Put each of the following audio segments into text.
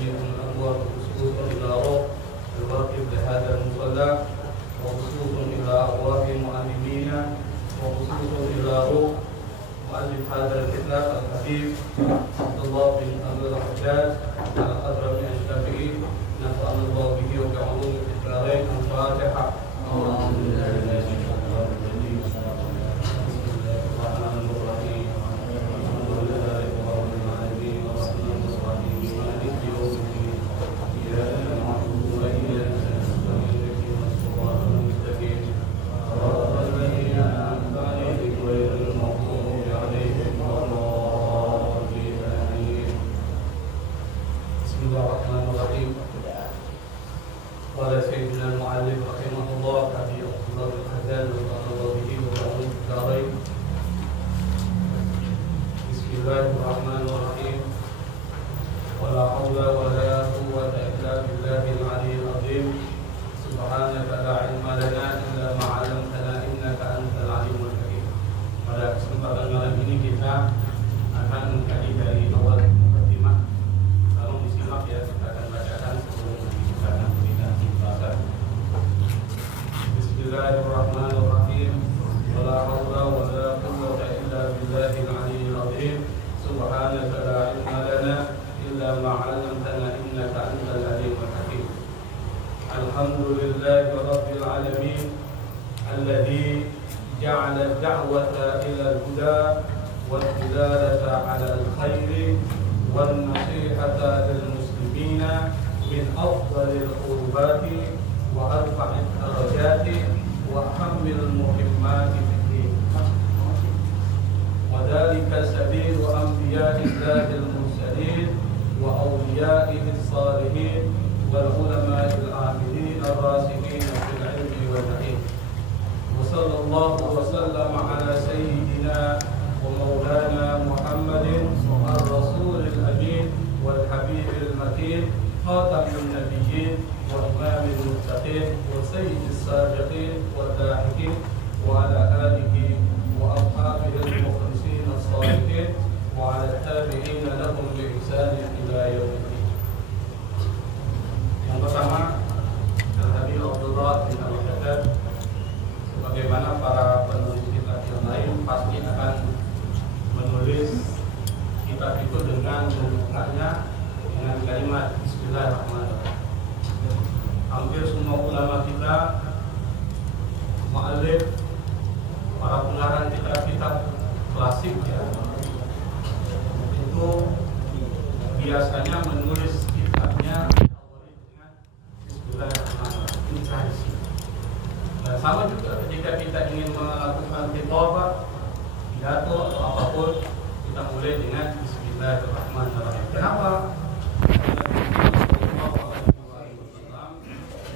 منهم الأموات خصوصا إلى روح الواقف لهذا المصلى وخصوصا إلى أرواح المعلمين وخصوصا إلى روح مؤلف هذا الكتاب الحبيب عبد الله بن أبي الحجاج الأضرب الشافعي نفعنا الله به وبعلومه في الدارين. الفاتحة. Bismillahirrahmanirrahim. Wala haula wala quwwata illa billahil aliyyil azim. Subhanaka la ilma lana illa ma 'allamtana innaka antal alimul hakim. Pada kesempatan malam ini kita akan mengkaji dari awal mukadimah. Kalau disimak ya, kita akan bacakan sebelum kita akan berikan pembahasan. Bismillahirrahmanirrahim. Wala haula wala quwwata illa billahil aliyyil azim. Subhanaka la ilma lana illa ma 'allamtana innaka antal alimul hakim. Alhamdulillahi rabbil alamin alladzi ja'ala ad-da'wata ila al-huda wal dilalata 'ala al-khair wan nasihata lil muslimina min afdalil qurbati wa arfa'id darajati wa ahammil muhimmati fid din. وذلك سبيل أنبياء الله المرسلين وأوليائه الصالحين والعلماء العاملين الراسخين في العلم والعلم. وصلى الله وسلم على سيدنا ومولانا محمد الرسول الأمين والحبيب المتين خاتم النبيين وإمام المتقين وسيد السابقين واللاحقين وعلى آله وأصحابه المخلصين الصالحين وعلى التابعين لهم بإحسان إلى يوم الدين. Yang pertama, Al-Habib Abdullah bin Abi Haddad, sebagaimana para penulis kitab yang lain pasti akan menulis kitab itu dengan membukanya dengan kalimat Bismillahirrahmanirrahim. Hampir semua ulama kita, mu'allif, para pengarang kitab-kitab klasik ya, itu biasanya menulis kitabnya awali dengan Bismillahirrahmanirrahim. Dan sama juga ketika kita ingin melakukan khitbah, pidato atau apapun, kita mulai dengan Bismillahirrahmanirrahim. Kenapa?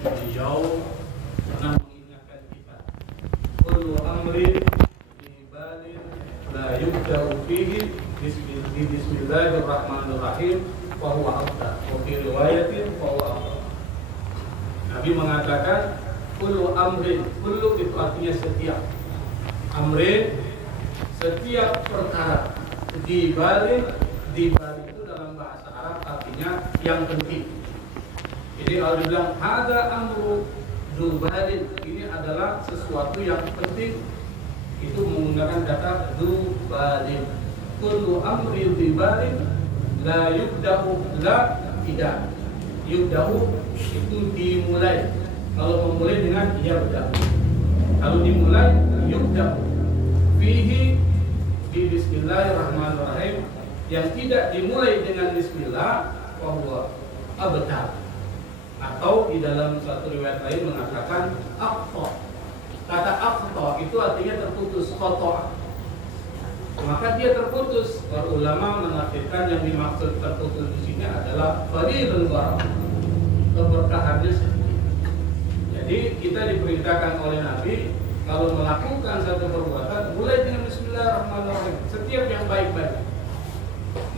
Beliau pernah mengingatkan kita, kullu amrin ibalin la yubda'u fihi bismillahirrahmanirrahim fa huwa afdal wa fi riwayatin fa huwa afdal. Nabi mengatakan kullu amrin, kullu itu artinya setiap, amrin setiap perkara, dibalin itu dalam bahasa Arab artinya yang penting. Jadi kalau dibilang ada amru dubalin, ini adalah sesuatu yang penting, itu menggunakan kata dubalin. Kullu amrin dibalin la yubda'u, la tidak, yubda'u itu dimulai. Kalau memulai dengan yabda, kalau dimulai yubda'u fihi di Bismillahirrahmanirrahim. Yang tidak dimulai dengan Bismillah bahwa abtar, atau di dalam satu riwayat lain mengatakan aqta. Kata aqta itu artinya terputus, qata'. Maka dia terputus. Para ulama menafsirkan yang dimaksud terputus di sini adalah fadilul barakah, keberkahannya sedikit. Jadi kita diperintahkan oleh Nabi kalau melakukan satu perbuatan mulai dengan Bismillahirrahmanirrahim. Setiap yang baik-baik,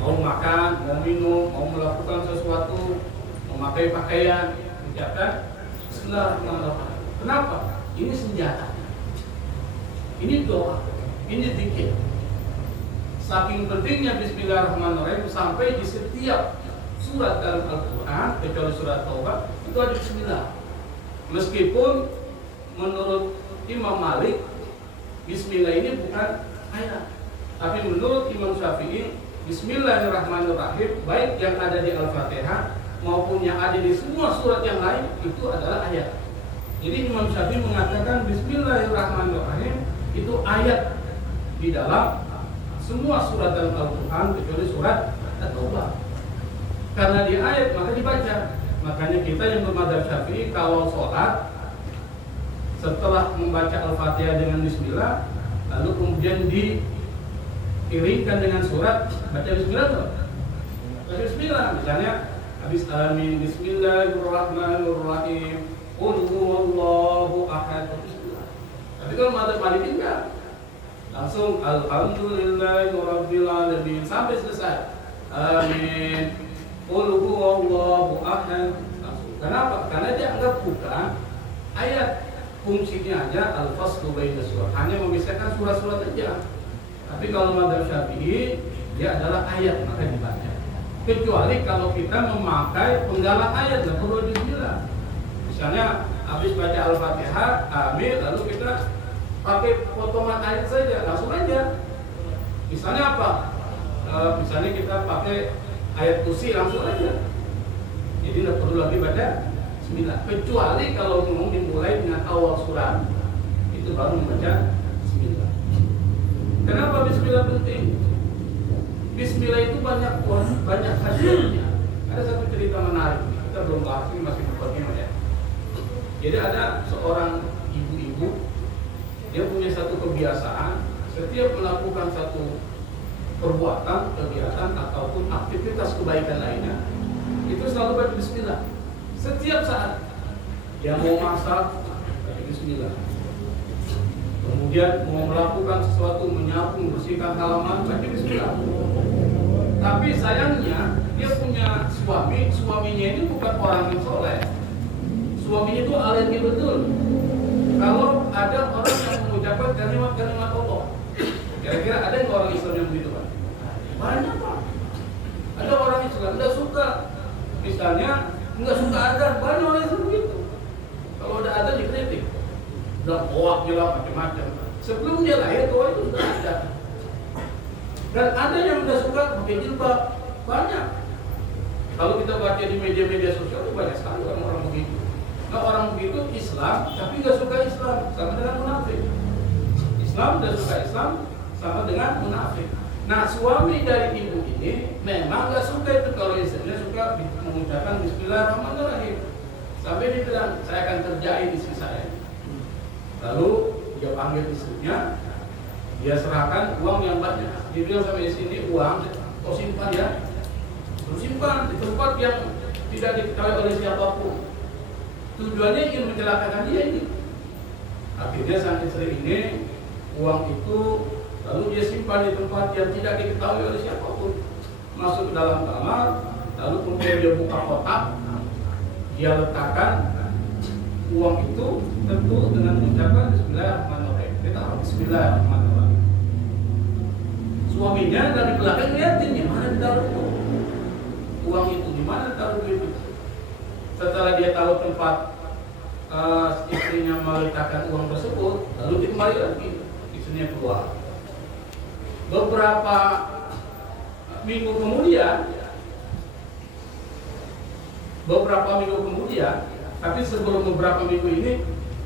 mau makan, mau minum, mau melakukan sesuatu, memakai pakaian, ucapkan Bismillahirrahmanirrahim. Kenapa? Ini senjata, ini doa, ini zikir. Saking pentingnya Bismillahirrahmanirrahim sampai di setiap surat dalam Al-Quran kecuali surat Taubah itu ada bismillah. Meskipun menurut Imam Malik bismillah ini bukan ayat, tapi menurut Imam Syafi'i Bismillahirrahmanirrahim baik yang ada di Al-Fatihah maupun yang ada di semua surat yang lain itu adalah ayat. Jadi Imam Syafi'i mengatakan Bismillahirrahmanirrahim itu ayat di dalam semua surat dalam Al-Quran kecuali surat At-Taubah. Karena di ayat maka dibaca. Makanya kita yang bermadzhab Syafi'i kalau sholat setelah membaca Al-Fatihah dengan Bismillah, lalu kemudian diiringkan dengan surat baca Bismillah tuh. Baca Bismillah, misalnya habis amin Bismillahirrahmanirrahim Qul huwallahu ahad. Tapi kalau madzhab Maliki enggak, langsung Alhamdulillahirabbil alamin sampai selesai. Amin. Qul huwallahu ahad. Kenapa? Karena dia anggap bukan ayat. Fungsinya aja al-faslu baina surat, hanya memisahkan surat-surat aja. Tapi kalau madzhab Syafi'i dia adalah ayat maka dibaca. Kecuali kalau kita memakai penggalan ayat nggak perlu bismillah. Misalnya habis baca Al-Fatihah, amin, lalu kita pakai potongan ayat saja, langsung aja. Misalnya apa? Misalnya kita pakai ayat kursi langsung aja. Jadi nggak perlu lagi baca Bismillah. Kecuali kalau mau dimulai dengan awal surat, itu baru membaca Bismillah. Kenapa Bismillah penting? Bismillah itu banyak khasiatnya. Ada satu cerita menarik. Kita belum bahas ini, masih berpikir ya. Jadi ada seorang ibu-ibu, dia punya satu kebiasaan, setiap melakukan satu perbuatan, kegiatan ataupun aktivitas kebaikan lainnya, itu selalu baca Bismillah. Setiap saat dia mau masak, baca Bismillah. Kemudian mau melakukan sesuatu, menyapu, membersihkan halaman, baca Bismillah. Tapi sayangnya dia punya suaminya ini bukan orang yang soleh. Suaminya itu alergi betul kalau ada orang yang mengucapkan kalimat-kalimat Allah. Kira-kira ada yang orang Islam yang begitu Pak? Banyak Pak. Ada orang Islam tidak suka, misalnya nggak suka adzan, banyak orang Islam begitu. Kalau ada adzan dikritik, udah hoak jelas macam-macam. Sebelum dia lahir doa itu sudah ada. Dan ada yang tidak suka pakai jilbab, banyak. Kalau kita baca di media-media sosial itu banyak sekali orang-orang begitu. Nah orang begitu Islam, tapi nggak suka Islam, sama dengan munafik. Islam dan suka Islam sama dengan munafik. Nah suami dari ibu ini memang nggak suka itu kalau istrinya suka mengucapkan Bismillahirrahmanirrahim. Sampai dia bilang, saya akan kerjain istri saya. Lalu dia panggil istrinya, dia serahkan uang yang banyak. Dia bilang sama istri ini, uang kau simpan ya, terus simpan di tempat yang tidak diketahui oleh siapapun. Tujuannya ingin mencelakakan dia ini. Akhirnya sang istri ini uang itu lalu dia simpan di tempat yang tidak diketahui oleh siapapun. Masuk ke dalam kamar, lalu kemudian dia buka kotak, dia letakkan uang itu tentu dengan mengucapkan Bismillahirrahmanirrahim. Kita harus Bismillahirrahmanirrahim. Suaminya dari belakang lihatin di mana ditaruh uang itu, di mana ditaruh duit itu. Setelah dia tahu tempat istrinya meletakkan uang tersebut, lalu dia kembali lagi, istrinya keluar. Beberapa minggu kemudian, tapi sebelum beberapa minggu ini,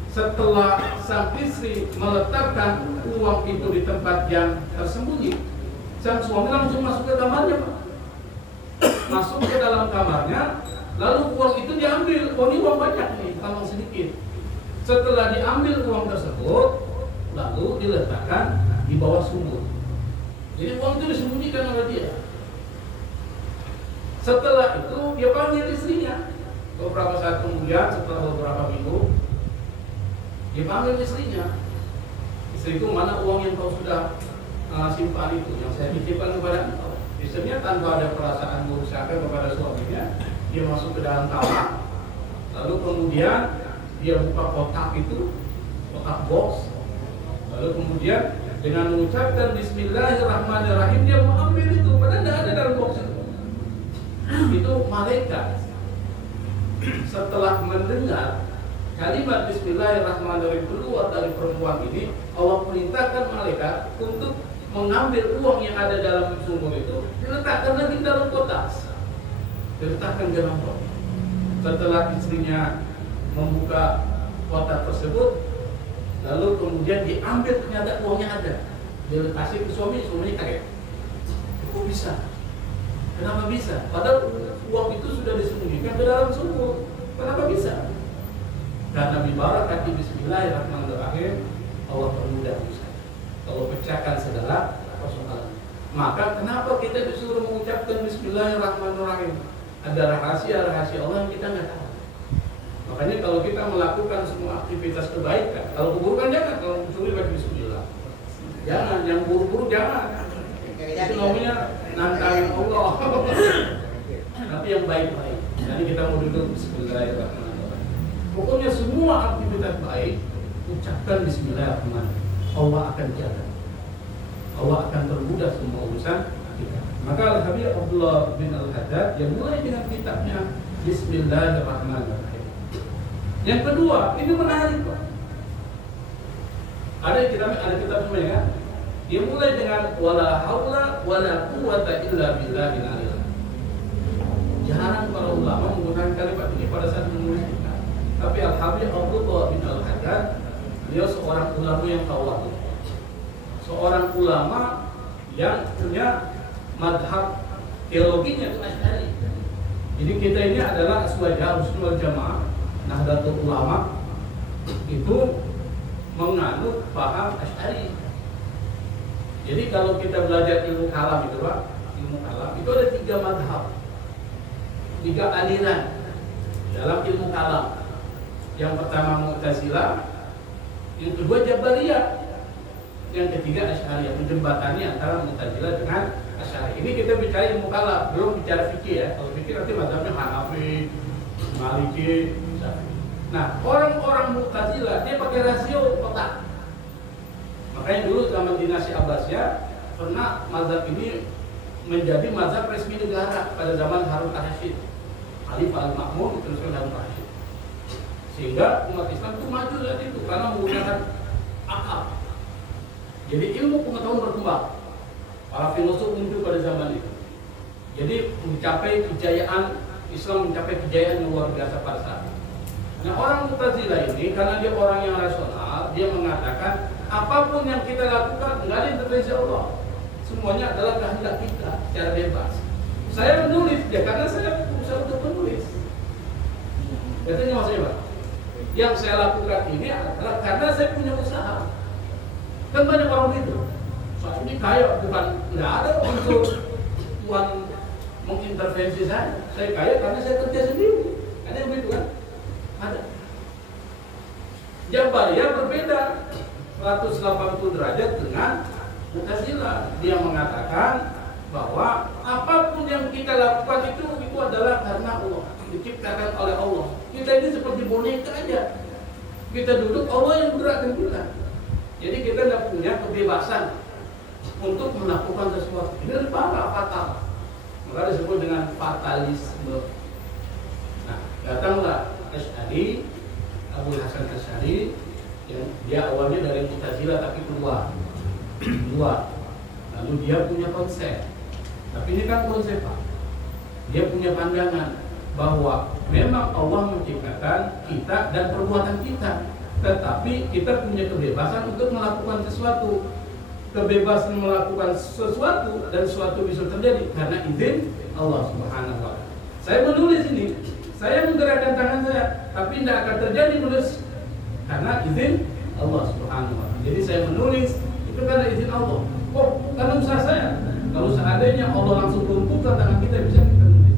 setelah sang istri meletakkan uang itu di tempat yang tersembunyi, sang suami langsung masuk ke kamarnya, Pak. Masuk ke dalam kamarnya, lalu uang itu diambil. Oh ini uang banyak nih, kalau sedikit. Setelah diambil uang tersebut, lalu diletakkan di bawah sumur. Jadi uang itu disembunyikan oleh dia. Setelah itu dia panggil istrinya. Beberapa saat kemudian, setelah beberapa minggu, dia panggil istrinya. Istriku, mana uang yang kau sudah simpan itu, yang saya titipkan kepada engkau? Istrinya tanpa ada perasaan buruk sangka kepada suaminya, dia masuk ke dalam kamar. Lalu kemudian dia buka kotak itu, kotak box. Lalu kemudian dengan mengucapkan Bismillahirrahmanirrahim, dia mengambil itu, padahal tidak ada dalam box itu. Itu malaikat setelah mendengar kalimat Bismillahirrahmanirrahim keluar dari perempuan ini, Allah perintahkan malaikat untuk mengambil uang yang ada dalam sumur itu, diletakkan lagi dalam kotak, diletakkan ke dalam kotak. Setelah istrinya membuka kotak tersebut, lalu kemudian diambil, ternyata uangnya ada, dia kasih ke suami, suaminya kaget. Kok bisa? Kenapa bisa? Padahal uang itu sudah disembunyikan ke dalam sumur. Kenapa bisa? Karena bibarakati Bismillahirrahmanirrahim, Allah permudah usaha. Allah pecahkan segala persoalan. Maka kenapa kita disuruh mengucapkan Bismillahirrahmanirrahim? Ada rahasia-rahasia Allah yang kita nggak tahu. Makanya kalau kita melakukan semua aktivitas kebaikan, kalau keburukan jangan, kalau mencuri baca Bismillah. Jangan, yang buru-buru jangan. Itu namanya nantangin Allah. Tapi yang baik-baik. Jadi kita mau duduk Bismillahirrahmanirrahim. Pokoknya semua aktivitas baik, ucapkan Bismillahirrahmanirrahim. Allah akan jaga. Allah akan permudah semua urusan kita. Maka Al-Habib Abdullah bin Al-Haddad yang mulai dengan kitabnya Bismillahirrahmanirrahim. Yang kedua, ini menarik Pak. Ada kitab semuanya kan? Dia mulai dengan wala haula wala quwwata illa billahil aliyil. Jarang para ulama menggunakan kalimat ini pada saat menulis kitab. Tapi Al-Habib Abdullah bin Al-Haddad, dia seorang ulama yang tawadhu. Seorang ulama yang punya madhab teologinya itu Asy'ari. Jadi kita ini adalah Ahlussunnah wal Jamaah, Nahdlatul Ulama itu menganut paham Asy'ari. Jadi kalau kita belajar ilmu kalam itu Pak, ilmu kalam itu ada 3 madhab, 3 aliran dalam ilmu kalam. Yang pertama Mu'tazilah, yang kedua Jabariyah, yang ketiga Asy'ariyah. Menjembatani antara Mu'tazilah dengan Asy'ari. Ini kita bicara ilmu kalam, belum bicara fikih ya. Kalau fikih nanti mazhabnya Hanafi, Maliki, Syafi'i. Nah, orang-orang Mu'tazilah dia pakai rasio kotak. Makanya dulu zaman dinasti Abbasiyah pernah mazhab ini menjadi mazhab resmi negara pada zaman Harun al-Rashid. Khalifah al-Ma'mun diteruskan Harun al-Rashid. Sehingga umat Islam itu maju dari itu karena menggunakan akal. Jadi ilmu pengetahuan berkembang. Para filosof muncul pada zaman itu. Jadi mencapai kejayaan Islam, mencapai kejayaan yang luar biasa pada saat itu. Nah, orang Mu'tazilah ini karena dia orang yang rasional, dia mengatakan apapun yang kita lakukan enggak ada intervensi Allah. Semuanya adalah kehendak kita secara bebas. Saya menulis ya karena saya berusaha untuk menulis. Katanya maksudnya Pak, yang saya lakukan ini adalah karena saya punya usaha. Kan banyak orang itu. Saya ini kaya bukan enggak ada unsur Tuhan mengintervensi saya. Saya kaya karena saya kerja sendiri. Ada yang begitu kan? Ada. Jabariyah berbeda 180 derajat dengan Mu'tazilah. Dia mengatakan bahwa apapun yang kita lakukan itu adalah karena Allah, diciptakan oleh Allah. Kita ini seperti boneka aja. Kita duduk, Allah yang gerakkan kita. Jadi kita tidak punya kebebasan untuk melakukan sesuatu. Ini adalah fatal. Maka disebut dengan fatalisme. Nah, datanglah Asy'ari, Abu Hasan Asy'ari, yang dia awalnya dari Mu'tazilah tapi keluar. Lalu dia punya konsep. Tapi ini kan konsep Pak. Dia punya pandangan bahwa memang Allah menciptakan kita dan perbuatan kita, tetapi kita punya kebebasan untuk melakukan sesuatu. Kebebasan melakukan sesuatu dan sesuatu bisa terjadi karena izin Allah Subhanahu wa taala. Saya menulis ini, saya menggerakkan tangan saya, tapi tidak akan terjadi menulis karena izin Allah Subhanahu wa taala. Jadi saya menulis itu karena izin Allah. Oh, karena usaha saya. Kalau seandainya Allah langsung lumpuhkan tangan kita, bisa kita nulis.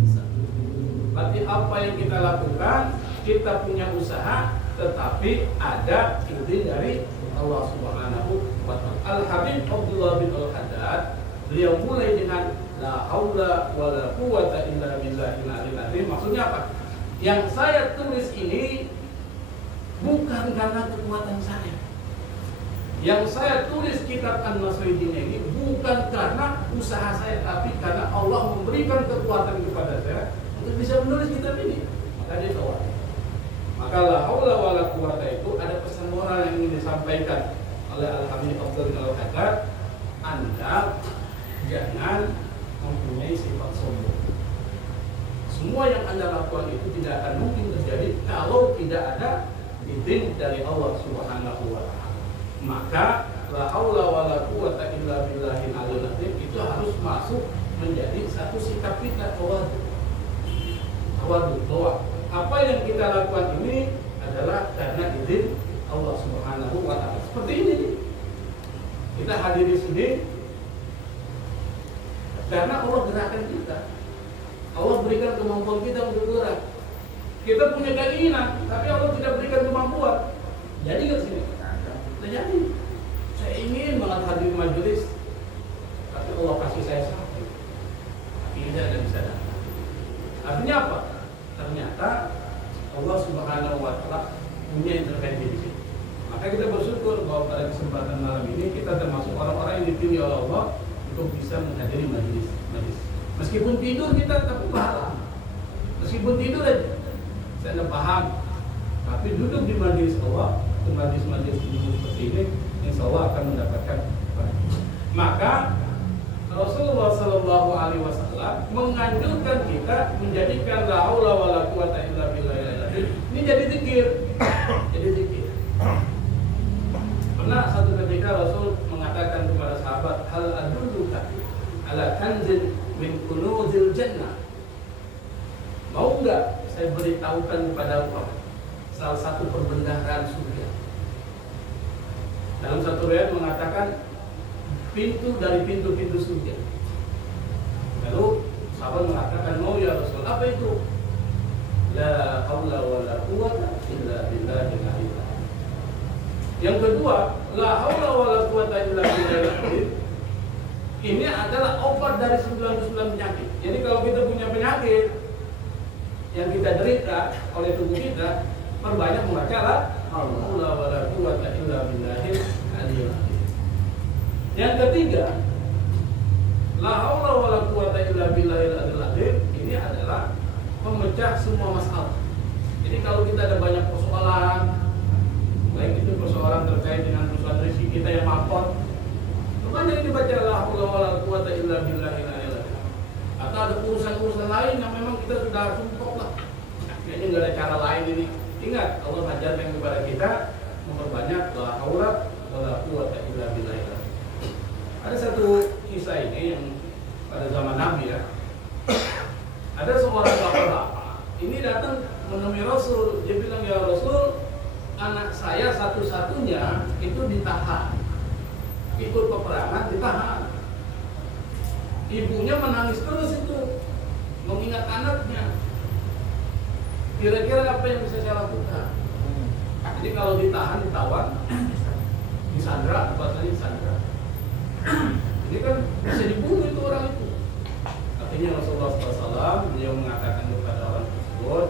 Bisa. Berarti apa yang kita lakukan, kita punya usaha, tetapi ada izin dari Allah Subhanahu wa taala. Al-Habib Abdullah bin Al-Haddad, beliau mulai dengan la haula wala quwwata illa billahil aliyil azim. Maksudnya apa? Yang saya tulis ini bukan karena kekuatan saya. Yang saya tulis kitab An-Nasridin ini bukan karena usaha saya, tapi karena Allah memberikan kekuatan kepada saya untuk bisa menulis kitab ini. Maka dia tahu. Maka la haula wala quwata itu ada pesan moral yang ingin disampaikan oleh Al-Habib Abdul Al-Haddad. Anda jangan mempunyai sifat sombong. Semua yang Anda lakukan itu tidak akan mungkin terjadi kalau tidak ada izin dari Allah Subhanahu wa Ta'ala. Maka la haula wala quwata illa billahil aliyil azim itu harus masuk menjadi satu sikap kita tawadhu. Bahwa apa yang kita lakukan ini adalah karena izin Allah Subhanahu wa Ta'ala. Seperti ini kita hadir di sini karena Allah gerakan kita. Allah berikan kemampuan kita untuk gerak. Kita punya keinginan, tapi Allah tidak berikan kemampuan. Jadi nggak sini? Jadi saya ingin banget hadir majelis, tapi Allah kasih saya sakit, tidak ada bisa datang. Artinya apa? Ternyata Allah Subhanahu wa Ta'ala punya intervensi di sini. Maka kita bersyukur bahwa pada kesempatan malam ini kita termasuk orang-orang yang dipilih oleh Allah untuk bisa menghadiri majelis. Meskipun tidur kita tetap pahala. Meskipun tidur aja, saya tidak paham. Tapi duduk di majelis Allah, di majelis seperti ini, insya Allah akan mendapatkan pahala. Maka Rasulullah Sallallahu Alaihi Wasallam menganjurkan kita menjadikan la haula wala quwata illa billah ini jadi zikir, jadi zikir. Pernah satu ketika Rasul mengatakan kepada sahabat, hal adulluka ala kanzin min kunuzil jannah. Mau enggak saya beritahukan kepada engkau salah satu perbendaharaan surga? Dalam satu riwayat mengatakan pintu dari pintu-pintu surga. Lalu sahabat mengatakan, "Mau ya Rasul, apa itu?" La haula wala quwata illa billahil aliyil azim. Yang kedua, la haula wala quwata illa billahil azim. Ini adalah obat dari 99 penyakit. Jadi kalau kita punya penyakit yang kita derita oleh tubuh kita, perbanyak membaca la haula wala quwata illa billahil aliyil azim. Yang ketiga, la haula wala quwata illa billahil aliyil azim ini adalah memecah semua masalah. Jadi kalau kita ada banyak persoalan, baik itu persoalan terkait dengan persoalan rezeki kita yang mampot, makanya ini baca la haula wala quwata illa billahil aliyil azim. Atau ada urusan-urusan lain yang memang kita sudah sumpah lah, kayaknya nggak ada cara lain ini. Ingat, Allah mengajarkan kepada kita memperbanyak la haula wala quwata illa billahil azim. Ada satu kisah ini yang pada zaman Nabi ya. Ada seorang bapak-bapak ini datang menemui Rasul. Dia bilang, ya Rasul, anak saya satu-satunya itu ditahan, ikut peperangan ditahan. Ibunya menangis terus itu, mengingat anaknya. Kira-kira apa yang bisa saya lakukan? Jadi kalau ditahan, ditawan, disandra, bahasanya disandra. Ini kan bisa dibunuh itu orang itu. Akhirnya Rasulullah SAW beliau mengatakan kepada orang tersebut,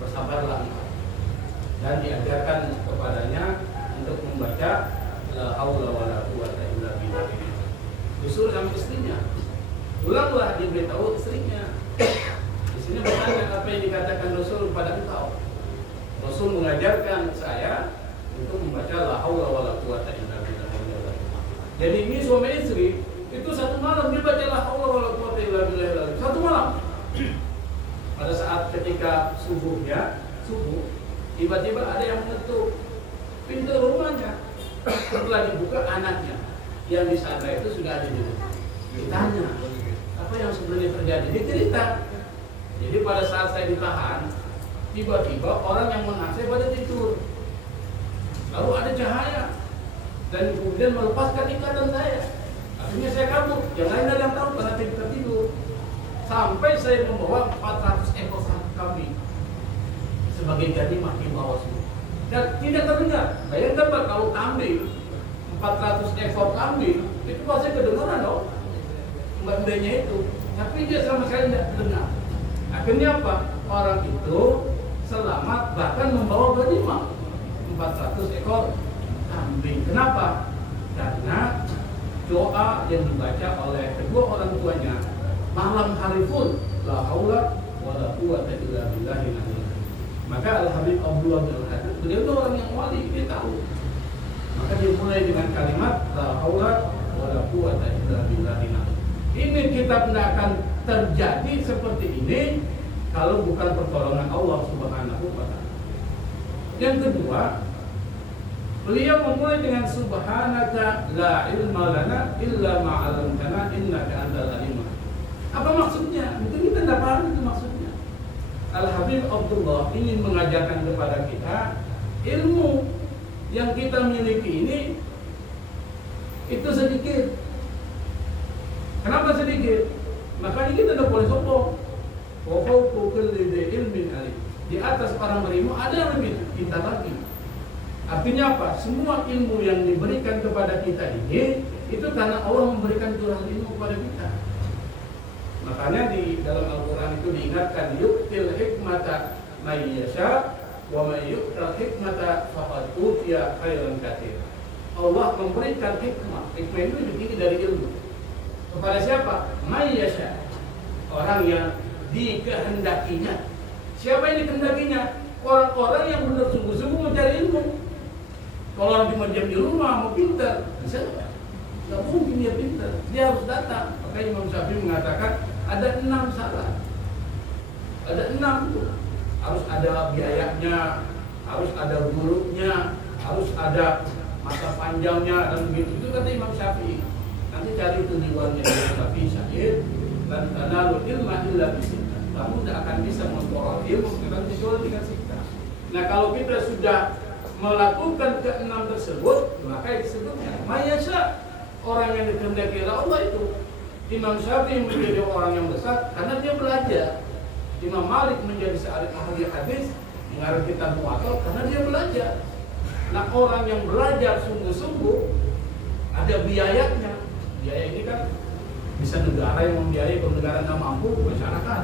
bersabarlah dan diajarkan kepadanya untuk membaca la haula wala quwata illa billah. Disuruh sama istrinya, ulanglah, dia beritahu istrinya. Di sini bertanya apa yang dikatakan Rasul kepada engkau. Rasul mengajarkan saya untuk membaca la haula wala quwata illa billah. Jadi ini suami istri itu satu malam dia baca la haula wala quwata illa billah. Satu malam. Pada saat ketika subuh, tiba-tiba ada yang mengetuk pintu rumahnya. Setelah dibuka, anaknya yang disandra itu sudah ada di situ. Ditanya, apa yang sebenarnya terjadi? Dia cerita. Jadi pada saat saya ditahan, tiba-tiba orang yang mengasih pada tidur. Lalu ada cahaya dan kemudian melepaskan ikatan saya. Akhirnya saya kabur. Yang lain ada yang tahu karena saya tidur. Sampai saya membawa 400 ekor kambing sebagai ganimah di bawah sini. Dan tidak terdengar. Bayangkan Pak, kalau kambing 400 ekor kambing itu pasti kedengaran dong, mbak-mbaknya itu. Tapi dia sama sekali tidak terdengar. Akhirnya apa? Orang itu selamat, bahkan membawa ganimah 400 ekor kambing. Kenapa? karena doa yang dibaca oleh kedua orang tuanya malam hari pun la haula wala quwwata illa billahi. Maka Al-Habib Abdullah bin Al-Haddad, beliau itu orang yang wali, dia tahu. Maka dia mulai dengan kalimat la haula wala quwwata illa billahi. Ini kitab tidak akan terjadi seperti ini kalau bukan pertolongan Allah Subhanahu wa taala. Yang kedua, beliau memulai dengan subhanaka la ilma lana illa ma 'allamtana innaka antal alim. Apa maksudnya? Mungkin kita tidak paham itu maksudnya. Al-Habib Abdullah ingin mengajarkan kepada kita ilmu yang kita miliki ini itu sedikit. Kenapa sedikit? Makanya kita tidak boleh sombong. Wa fawqa kulli dhi ilmin alim. Di atas orang berilmu ada yang lebih pintar lagi. Artinya apa? Semua ilmu yang diberikan kepada kita ini itu karena Allah memberikan curah ilmu kepada kita. Makanya di dalam Al-Quran itu diingatkan yu'til hikmata may yasha wa may yu'tal hikmata faqad utiya khairan katsira. Allah memberikan hikmah. Hikmah itu lebih tinggi dari ilmu. Kepada siapa? May yasha. Orang yang dikehendakinya. Siapa yang dikehendakinya? Orang-orang yang benar sungguh-sungguh mencari ilmu. Kalau orang cuma diam di rumah mau pintar, bisa nggak? Nggak mungkin dia pintar. Dia harus datang. Makanya Imam Syafi'i mengatakan ada 6 syarat. Ada 6 tuh. Harus ada biayanya, harus ada gurunya, harus ada masa panjangnya dan begitu. Itu kata Imam Syafi'i. Nanti cari itu diwanya Imam Syafi'i syahid dan tanalul ilma illa bisikta. Kamu tidak akan bisa memperoleh ilmu kecuali dengan sikta. Nah kalau kita sudah melakukan ke-6 tersebut, maka disebutnya mayasya, orang yang dikehendaki Allah itu. Imam Syafi'i menjadi orang yang besar karena dia belajar. Imam Malik menjadi seorang ahli hadis, mengarang kitab Muwatta karena dia belajar. Nah orang yang belajar sungguh-sungguh ada biayanya. Biaya ini kan bisa negara yang membiayai, kalau negara nggak mampu, masyarakat.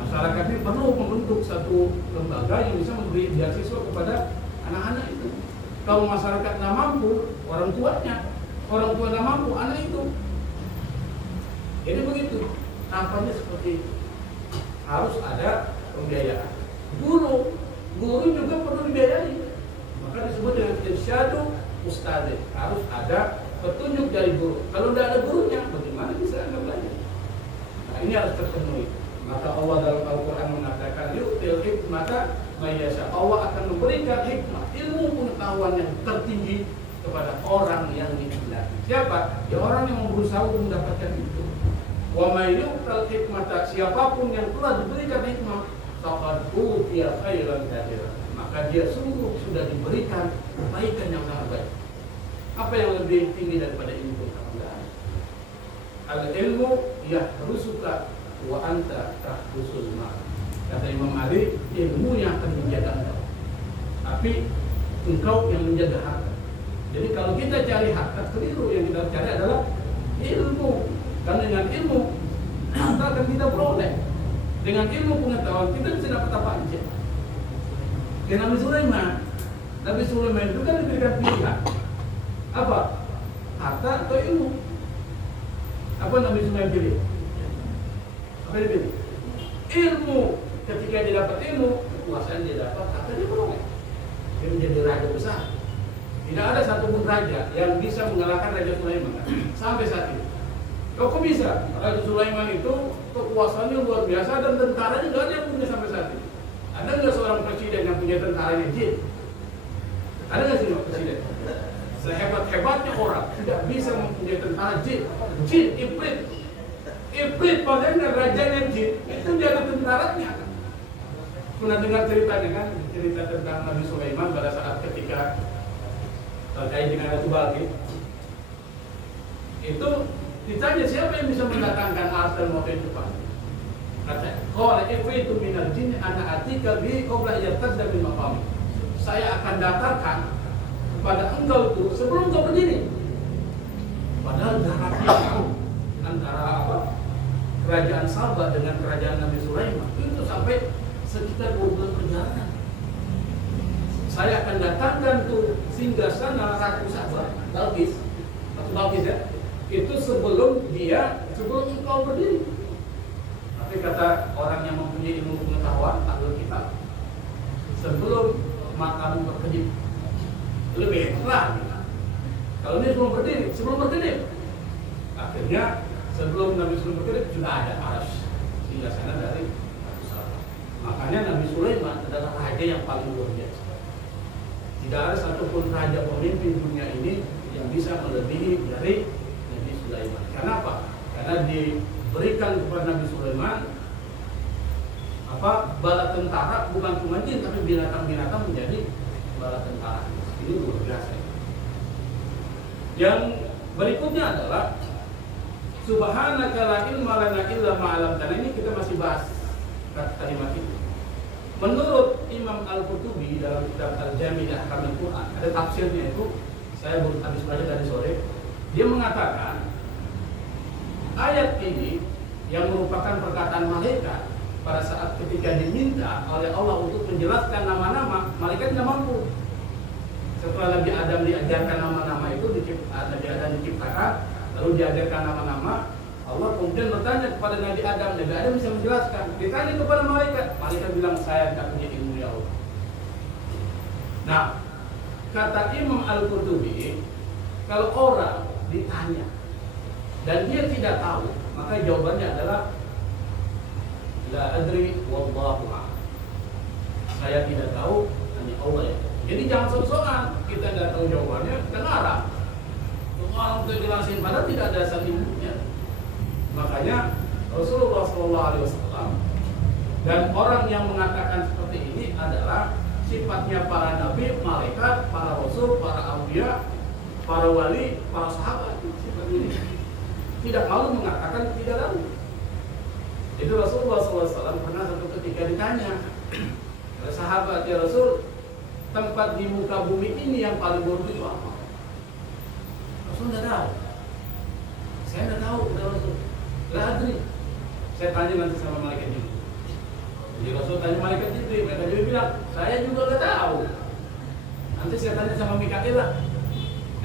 Masyarakat ini perlu membentuk satu lembaga yang bisa memberi beasiswa kepada anak-anak itu. Kalau masyarakat nggak mampu, orang tuanya, orang tua nggak mampu, anak itu. Jadi begitu. Tampaknya seperti itu. Harus ada pembiayaan. Guru juga perlu dibiayai. Maka disebut dengan irsyadu ustadzah. Harus ada petunjuk dari guru. Kalau tidak ada gurunya, bagaimana bisa Anda belajar? Nah ini harus terpenuhi. Maka Allah dalam Al-Quran mengatakan yu'til hikmata may yasha. Allah akan memberikan hikmah, ilmu pengetahuan yang tertinggi kepada orang yang dikehendaki. Siapa? Ya orang yang berusaha untuk mendapatkan itu. Wa may yu'tal hikmata, siapapun yang telah diberikan hikmah, faqad utiya khairan katsira. Maka dia sungguh sudah diberikan kebaikan yang sangat baik. Apa yang lebih tinggi daripada ilmu pengetahuan? Al-ilmu yahrusuka wa anta tahrusul mal. Kata Imam Ali, ilmu yang akan menjaga engkau, tapi engkau yang menjaga harta. Jadi kalau kita cari harta, keliru. Yang kita cari adalah ilmu. Karena dengan ilmu harta akan kita peroleh. Dengan ilmu pengetahuan kita bisa dapat apa aja. Kayak Nabi Sulaiman. Nabi Sulaiman itu kan diberikan pilihan. Apa? Harta atau ilmu? Apa Nabi Sulaiman pilih? Apa dia pilih? Ilmu. Ketika dia dapat ilmu, kekuasaan dia dapat, harta dia peroleh. Dia menjadi raja besar. Tidak ada satupun raja yang bisa mengalahkan Raja Sulaiman sampai saat ini. Kok bisa? Raja Sulaiman itu kekuasaannya luar biasa dan tentaranya nggak ada yang punya sampai saat ini. Ada nggak seorang presiden yang punya tentaranya jin? Ada nggak sih presiden? Sehebat-hebatnya orang tidak bisa mempunyai tentara jin. Jin, iblis. Iblis padahal rajanya jin, itu dia ada tentaranya. Pernah dengar ceritanya kan? Cerita tentang Nabi Sulaiman pada saat ketika terkait dengan Ratu Balqis. Itu ditanya siapa yang bisa mendatangkan ars dan maut itu Pak? Kata, qala ifritu minal jin ana atika bi qabla yartadda min maqami. Saya akan datangkan kepada engkau itu sebelum kau berdiri. Padahal jaraknya antara apa? Kerajaan Sabah dengan kerajaan Nabi Sulaiman itu sampai sekitar 2 bulan perjalanan. saya akan datangkan tuh singgah sana ratu Saba, Balqis, Ratu Balqis ya, itu sebelum engkau berdiri. Tapi kata orang yang mempunyai ilmu pengetahuan, ahli kitab, sebelum matamu berkedip, lebih hebat. Kalau ini sebelum berdiri, akhirnya sebelum Nabi Sulaiman berdiri sudah ada arsy singgah sana dari Ratu Saba. Makanya Nabi Sulaiman adalah raja yang paling luar biasa. Tidak ada satupun raja pemimpin dunia ini yang bisa melebihi dari Nabi Sulaiman. Kenapa? Karena diberikan kepada Nabi Sulaiman bala tentara, bukan cuma jin tapi binatang-binatang menjadi bala tentara. Ini luar biasa. Yang berikutnya adalah Subhanaka la ilma lana illa ma 'allamtana. Ini kita masih bahas kalimat itu. Menurut Imam Al-Qurtubi dalam kitab Al-Jami' Ahkam Al-Quran, ada tafsirnya itu, saya baru habis baca tadi sore. Dia mengatakan ayat ini yang merupakan perkataan malaikat pada saat ketika diminta oleh Allah untuk menjelaskan nama-nama, malaikat tidak mampu. Setelah Nabi Adam diajarkan nama-nama itu, Nabi Adam diciptakan, lalu diajarkan nama-nama, Allah kemudian bertanya kepada Nabi Adam bisa menjelaskan. Ditanya kepada malaikat bilang, saya tidak punya ilmu ya Allah. Nah, kata Imam Al-Qurtubi, kalau orang ditanya dan dia tidak tahu, maka jawabannya adalah la adri wallahu a'lam. Saya tidak tahu, hanya Allah yang tahu. Jadi jangan sok-sokan kita tidak tahu jawabannya, kita ngarang. Orang untuk jelasin padahal tidak ada dasar ilmunya. Makanya Rasulullah SAW dan orang yang mengatakan seperti ini adalah sifatnya para nabi, malaikat, para rasul, para aulia, para wali, para sahabat. Sifat ini tidak malu mengatakan tidak tahu. Itu Rasulullah SAW pernah satu ketika ditanya oleh sahabat, ya Rasul, tempat di muka bumi ini yang paling buruk itu apa? Rasul tidak tahu. Saya tidak tahu, udah Rasul. Adri, saya tanya nanti sama malaikat Jibril. Jadi Rasul tanya malaikat Jibril, malaikat Jibril bilang, saya juga nggak tahu. Nanti saya tanya sama Mikail lah.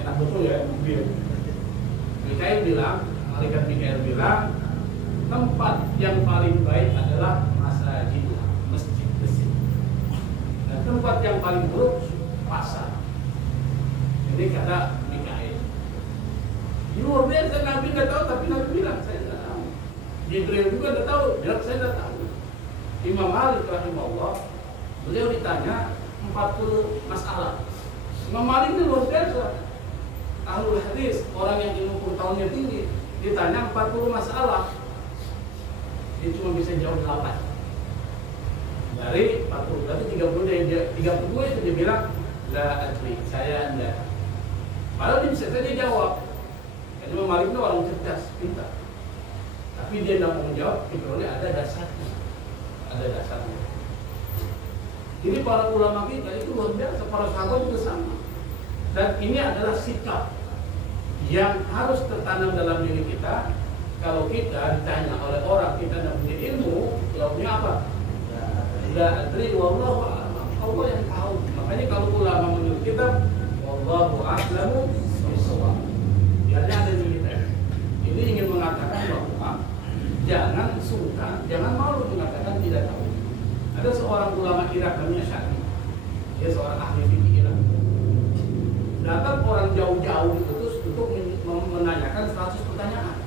Enak betul ya, Mikail bilang, malaikat Mikail bilang, tempat yang paling baik adalah masjid, dan tempat yang paling buruk pasar. Ini kata Mikail. Luar biasa, Nabi nggak tahu, tapi Nabi bilang saya nggak tahu. Jibril juga nggak tahu, bilang saya nggak tahu. Imam Malik rahimahullah, beliau ditanya 40 masalah. Imam Malik itu luar biasa, ahlul hadis, orang yang ilmu pengetahuannya tinggi, ditanya 40 masalah, dia cuma bisa jawab 8. Dari 40, berarti 32 itu dia bilang la adri, saya enggak. Padahal dia bisa saja jawab. Imam Malik itu orang cerdas, pintar. Tapi dia tidak mau menjawab, kecuali ada dasarnya. Jadi para ulama kita itu luar biasa, para sahabat juga sama. Dan ini adalah sikap yang harus tertanam dalam diri kita. Kalau kita ditanya oleh orang kita tidak punya ilmu, jawabnya apa? La adri wallahu a'lam. Allah yang tahu. Makanya kalau ulama menyuruh kita, wallahu a'lamu bishawab. Biarnya ada militer. Ini ingin mengatakan bahwa jangan sungkan, jangan malu mengatakan tidak tahu. Ada seorang ulama Irak namanya Syafi'i. Dia seorang ahli fikih Irak. Datang orang jauh-jauh diutus untuk menanyakan 100 pertanyaan.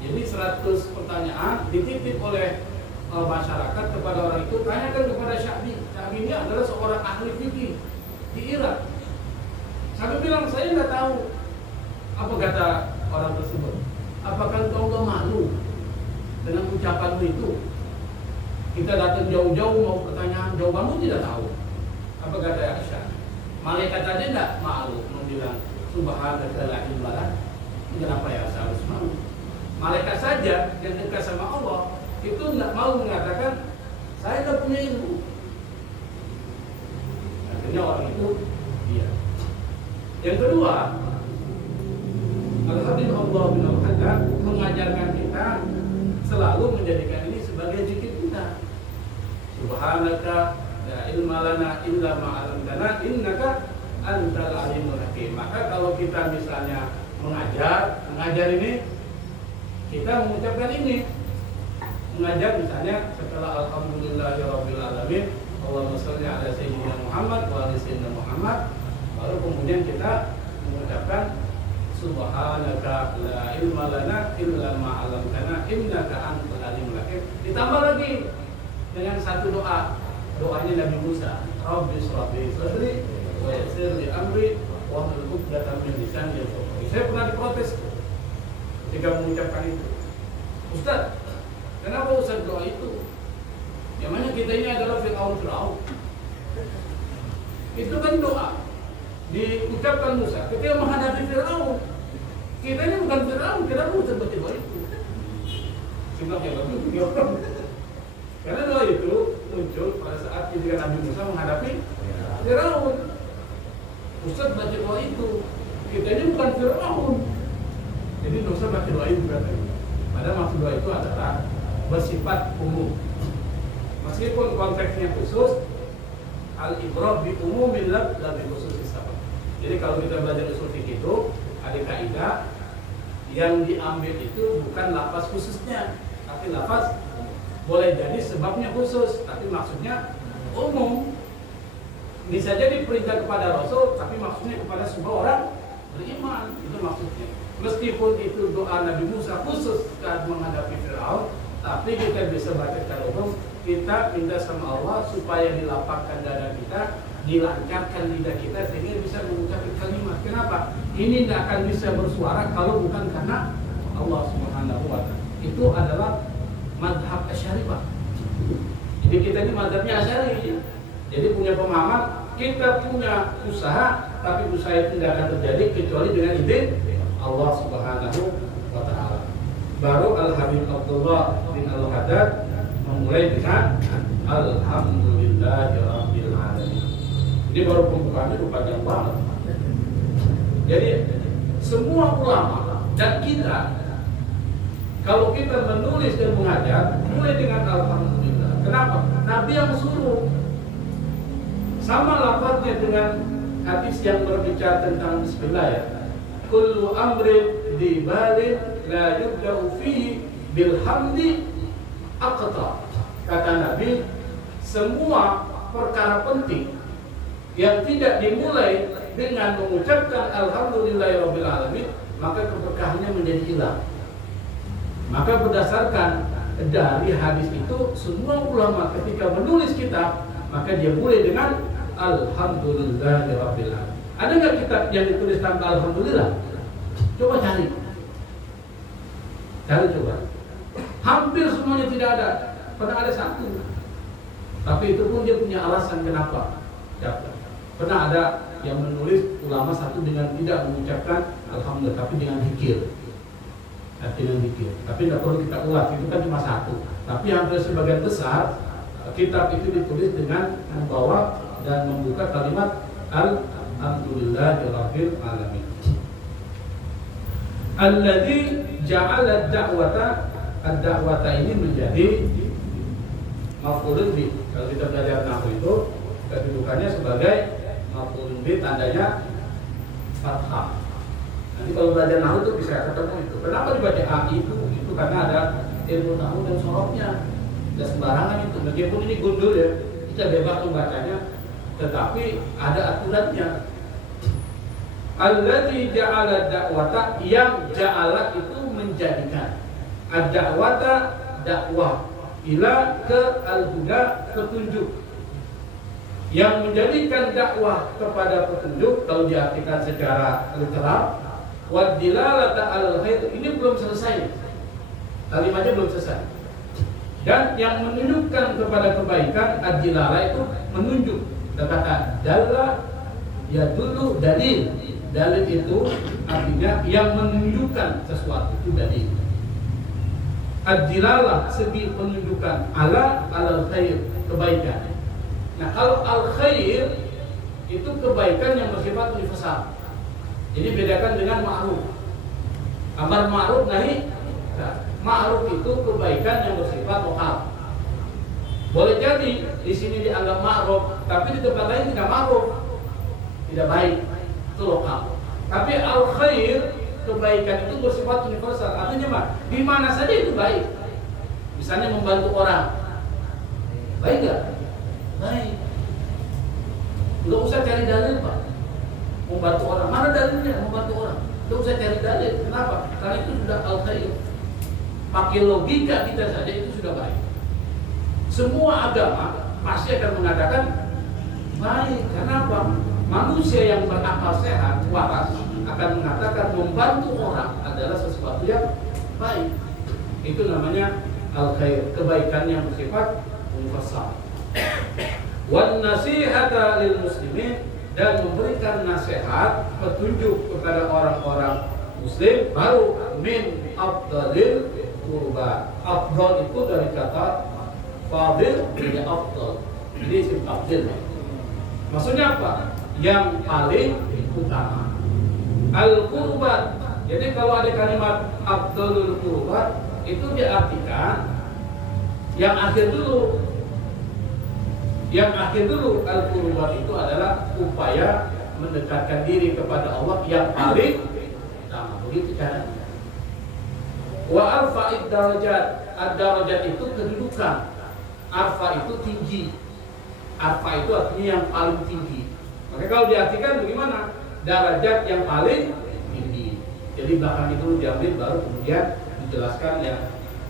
Jadi 100 pertanyaan dititip oleh masyarakat kepada orang itu, tanyakan kepada Syafi'i. Syafi'i ini adalah seorang ahli fikih di Irak. Syafi'i bilang, saya nggak tahu. Apa kata orang tersebut? Apakah engkau nggak malu dengan ucapanmu itu? Kita datang jauh-jauh mau pertanyaan, jawabanmu tidak tahu. Apa kata Aisyah? Malaikat aja tidak malu membilang subhanaka la ilma lana. Kenapa ya saya harus malu? Malaikat saja yang dekat sama Allah itu tidak mau mengatakan saya tidak punya ilmu. Akhirnya orang itu dia. Yang kedua, Al-Habib Allah bin Al-Haddad mengajarkan kita selalu menjadikan ini sebagai zikir kita. Subhanaka la ilma lana illa ma 'allamtana innaka antal alimul hakim. Maka kalau kita misalnya mengajar ini kita mengucapkan ini. Mengajar misalnya setelah alhamdulillahirabbil alamin, Allahumma shalli ala sayyidina Muhammad wa ala sayyidina Muhammad, baru kemudian kita mengucapkan subhanaka la ilma lana illa ma 'allamtana innaka antal alimul hakim. Ditambah lagi dengan satu doanya Nabi Musa, Rabbi shrah li sadri wa yassir li amri wa hlul 'uqdatam min lisani yafqahu. Saya pernah diprotes ketika mengucapkan itu. Ustaz, kenapa Ustaz doa itu? Namanya kita ini adalah Fir'aun. Itu kan doa diucapkan Musa ketika menghadapi Fir'aun. Kita ini bukan Fir'aun, kenapa Ustaz baca doa itu? Sebab yang bagus. Karena doa itu muncul pada saat ketika Nabi Musa menghadapi Fir'aun. Ustaz baca doa itu, kita ini bukan Fir'aun. Jadi dosa baca doa itu berarti. Padahal maksud doa itu adalah bersifat umum. Meskipun konteksnya khusus, al-ibrah bi umumin la bi khususis sabab. Jadi kalau kita belajar usul fikih itu ada kaidah yang diambil itu bukan lafaz khususnya, tapi lafaz boleh jadi sebabnya khusus, tapi maksudnya umum. Bisa jadi perintah kepada Rasul, tapi maksudnya kepada semua orang beriman. Itu maksudnya. Meskipun itu doa Nabi Musa khusus saat menghadapi Fir'aun, tapi kita bisa baca secara umum. Kita minta sama Allah supaya dilapangkan dada kita, dilancarkan lidah kita sehingga bisa mengucapkan kalimat. Kenapa? Ini tidak akan bisa bersuara kalau bukan karena Allah Subhanahu wa Ta'ala. Itu adalah madhab Asy'ari, Pak. Jadi kita ini madhabnya Asy'ari. Jadi punya pemahaman, kita punya usaha, tapi usaha itu tidak akan terjadi kecuali dengan izin Allah Subhanahu wa Ta'ala. Baru Al-Habib Abdullah bin Al-Haddad memulai dengan Alhamdulillahirabbil alamin. Ini baru pembukaannya panjang banget. Jadi semua ulama dan kita, kalau kita menulis dan mengajar, mulai dengan Alhamdulillah. Kenapa? Nabi yang suruh. Sama lafaznya dengan hadis yang berbicara tentang Bismillah ya. Kullu amrin dibalin la yubda'u fihi bilhamdi aqta. Kata Nabi, semua perkara penting yang tidak dimulai dengan mengucapkan Alhamdulillahirabbil alamin, maka keberkahannya menjadi hilang. Maka berdasarkan dari hadis itu, semua ulama ketika menulis kitab, maka dia mulai dengan Alhamdulillahirabbil alamin. Ada nggak kitab yang ditulis tanpa Alhamdulillah? Coba cari coba. Hampir semuanya tidak ada. Pernah ada satu, tapi itu pun dia punya alasan kenapa. Pernah ada yang menulis ulama satu dengan tidak mengucapkan Alhamdulillah, tapi dengan zikir. Tapi tidak perlu kita ulas, itu kan cuma satu. Tapi hampir sebagian besar kitab itu ditulis dengan membawa dan membuka kalimat Alhamdulillahirabbil alamin. Alladzi ja'ala ad-da'wata ini menjadi maf'ulun bih. Kalau kita belajar nahwu itu kedudukannya sebagai maf'ulun bih, tandanya fathah. Nanti kalau belajar nahwu itu bisa ketemu itu. Kenapa dibaca a itu karena ada ilmu nahwu dan sorofnya. Dan sembarangan itu. Meskipun ini gundul ya, kita bebas membacanya, tetapi ada aturannya. Alladzi ja'ala da'wata, yang ja'ala itu menjadikan. Ad-da'wata dakwah, ila ke al-huda, petunjuk. Yang menjadikan dakwah kepada petunjuk, kalau diartikan secara literal, wad-dilalata al-khair, ini belum selesai. Kalimatnya belum selesai. Dan yang menunjukkan kepada kebaikan, ad-dilalah itu menunjuk. Kata dalla ya dulu dalil. Dalil itu artinya yang menunjukkan sesuatu, itu dalil. Ad-dilalah segi penunjukan ala al-khair, kebaikan. Nah, kalau al-khair itu kebaikan yang bersifat universal. Jadi bedakan dengan ma'ruf. Amar ma'ruf nahi. Ma'ruf itu kebaikan yang bersifat lokal. Boleh jadi di sini dianggap ma'ruf, tapi di tempat lain tidak ma'ruf, tidak baik, itu lokal. Tapi al-khair, kebaikan itu bersifat universal. Artinya di mana saja itu baik. Misalnya membantu orang, baik nggak? Baik. Nggak usah cari dalil, Pak. Membantu orang, mana dalilnya membantu orang? Nggak usah cari dalil. Kenapa? Karena itu sudah al-khair. Pakai logika kita saja itu sudah baik. Semua agama pasti akan mengatakan baik. Kenapa? Manusia yang berakal sehat, waras, akan mengatakan membantu orang adalah sesuatu yang baik. Itu namanya al-khair, kebaikan yang bersifat universal. Wan nasihata lil muslimin, dan memberikan nasihat, petunjuk kepada orang-orang muslim, baru min afdalil qurba. Afdal itu dari kata fadil, jadi afdal. Jadi isim afdil. Maksudnya apa? Yang paling utama. Al-qurbat. Jadi kalau ada kalimat afdalul qurbat, itu diartikan yang akhir dulu. Yang akhir dulu, al-qurbat itu adalah upaya mendekatkan diri kepada Allah yang paling utama. Begitu caranya. Wa arfa'id darajat. Ad-darajat itu kedudukan. Arfa itu tinggi. Arfa itu artinya yang paling tinggi. Maka kalau diartikan bagaimana? Darajat yang paling tinggi. Jadi bahkan itu diambil baru kemudian dijelaskan yang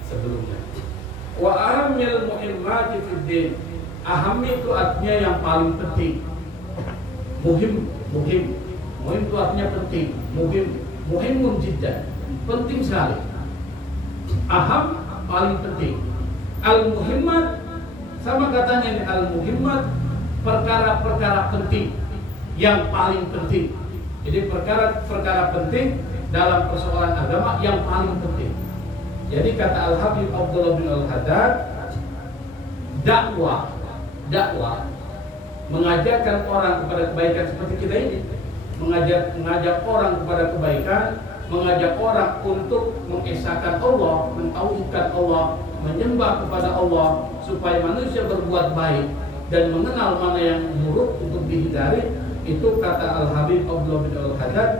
sebelumnya. Wa ahammil muhimmati fid din. Aham itu artinya yang paling penting. Muhim itu artinya penting. Muhimun jiddan. Penting sekali. Aham paling penting. Al-muhimmat sama katanya ini, al-muhimmat perkara-perkara penting yang paling penting. Jadi perkara-perkara penting dalam persoalan agama yang paling penting. Jadi kata Al-Habib Abdullah bin Al-Haddad, dakwah mengajarkan orang kepada kebaikan seperti kita ini, mengajak orang kepada kebaikan, mengajak orang untuk mengesahkan Allah, mentauhidkan Allah, menyembah kepada Allah, supaya manusia berbuat baik dan mengenal mana yang buruk untuk dihindari. Itu kata Al-Habib Abdullah bin Al-Haddad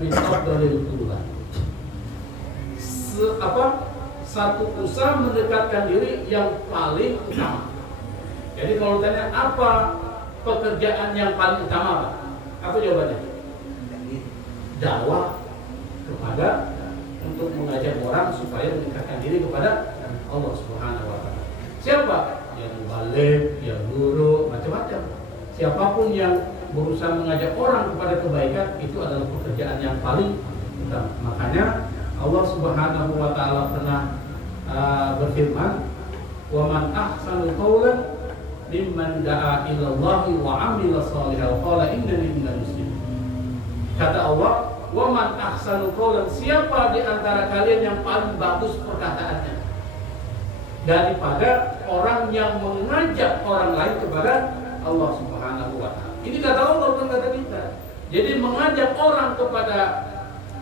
min afdalil qurba. Satu usaha mendekatkan diri yang paling utama. Jadi kalau tanya apa pekerjaan yang paling utama, Pak? Apa jawabannya? Dakwah kepada untuk mengajak orang supaya mendekatkan diri kepada Allah Subhanahu wa taala. Siapa? Yang mubaligh, yang guru, macam-macam. Siapapun yang berusaha mengajak orang kepada kebaikan, itu adalah pekerjaan yang paling utama. Makanya Allah Subhanahu wa taala pernah berfirman, "Wa man ahsanu qawlan mimman da'a ila Allahi wa 'amila shalihan qala innani minal muslimin." Kata Allah, "Wa man ahsanu qawlan," siapa di antara kalian yang paling bagus perkataannya daripada orang yang mengajak orang lain kepada Allah Subhanahu wa taala. Ini kata Allah, bukan kata kita. Jadi mengajak orang kepada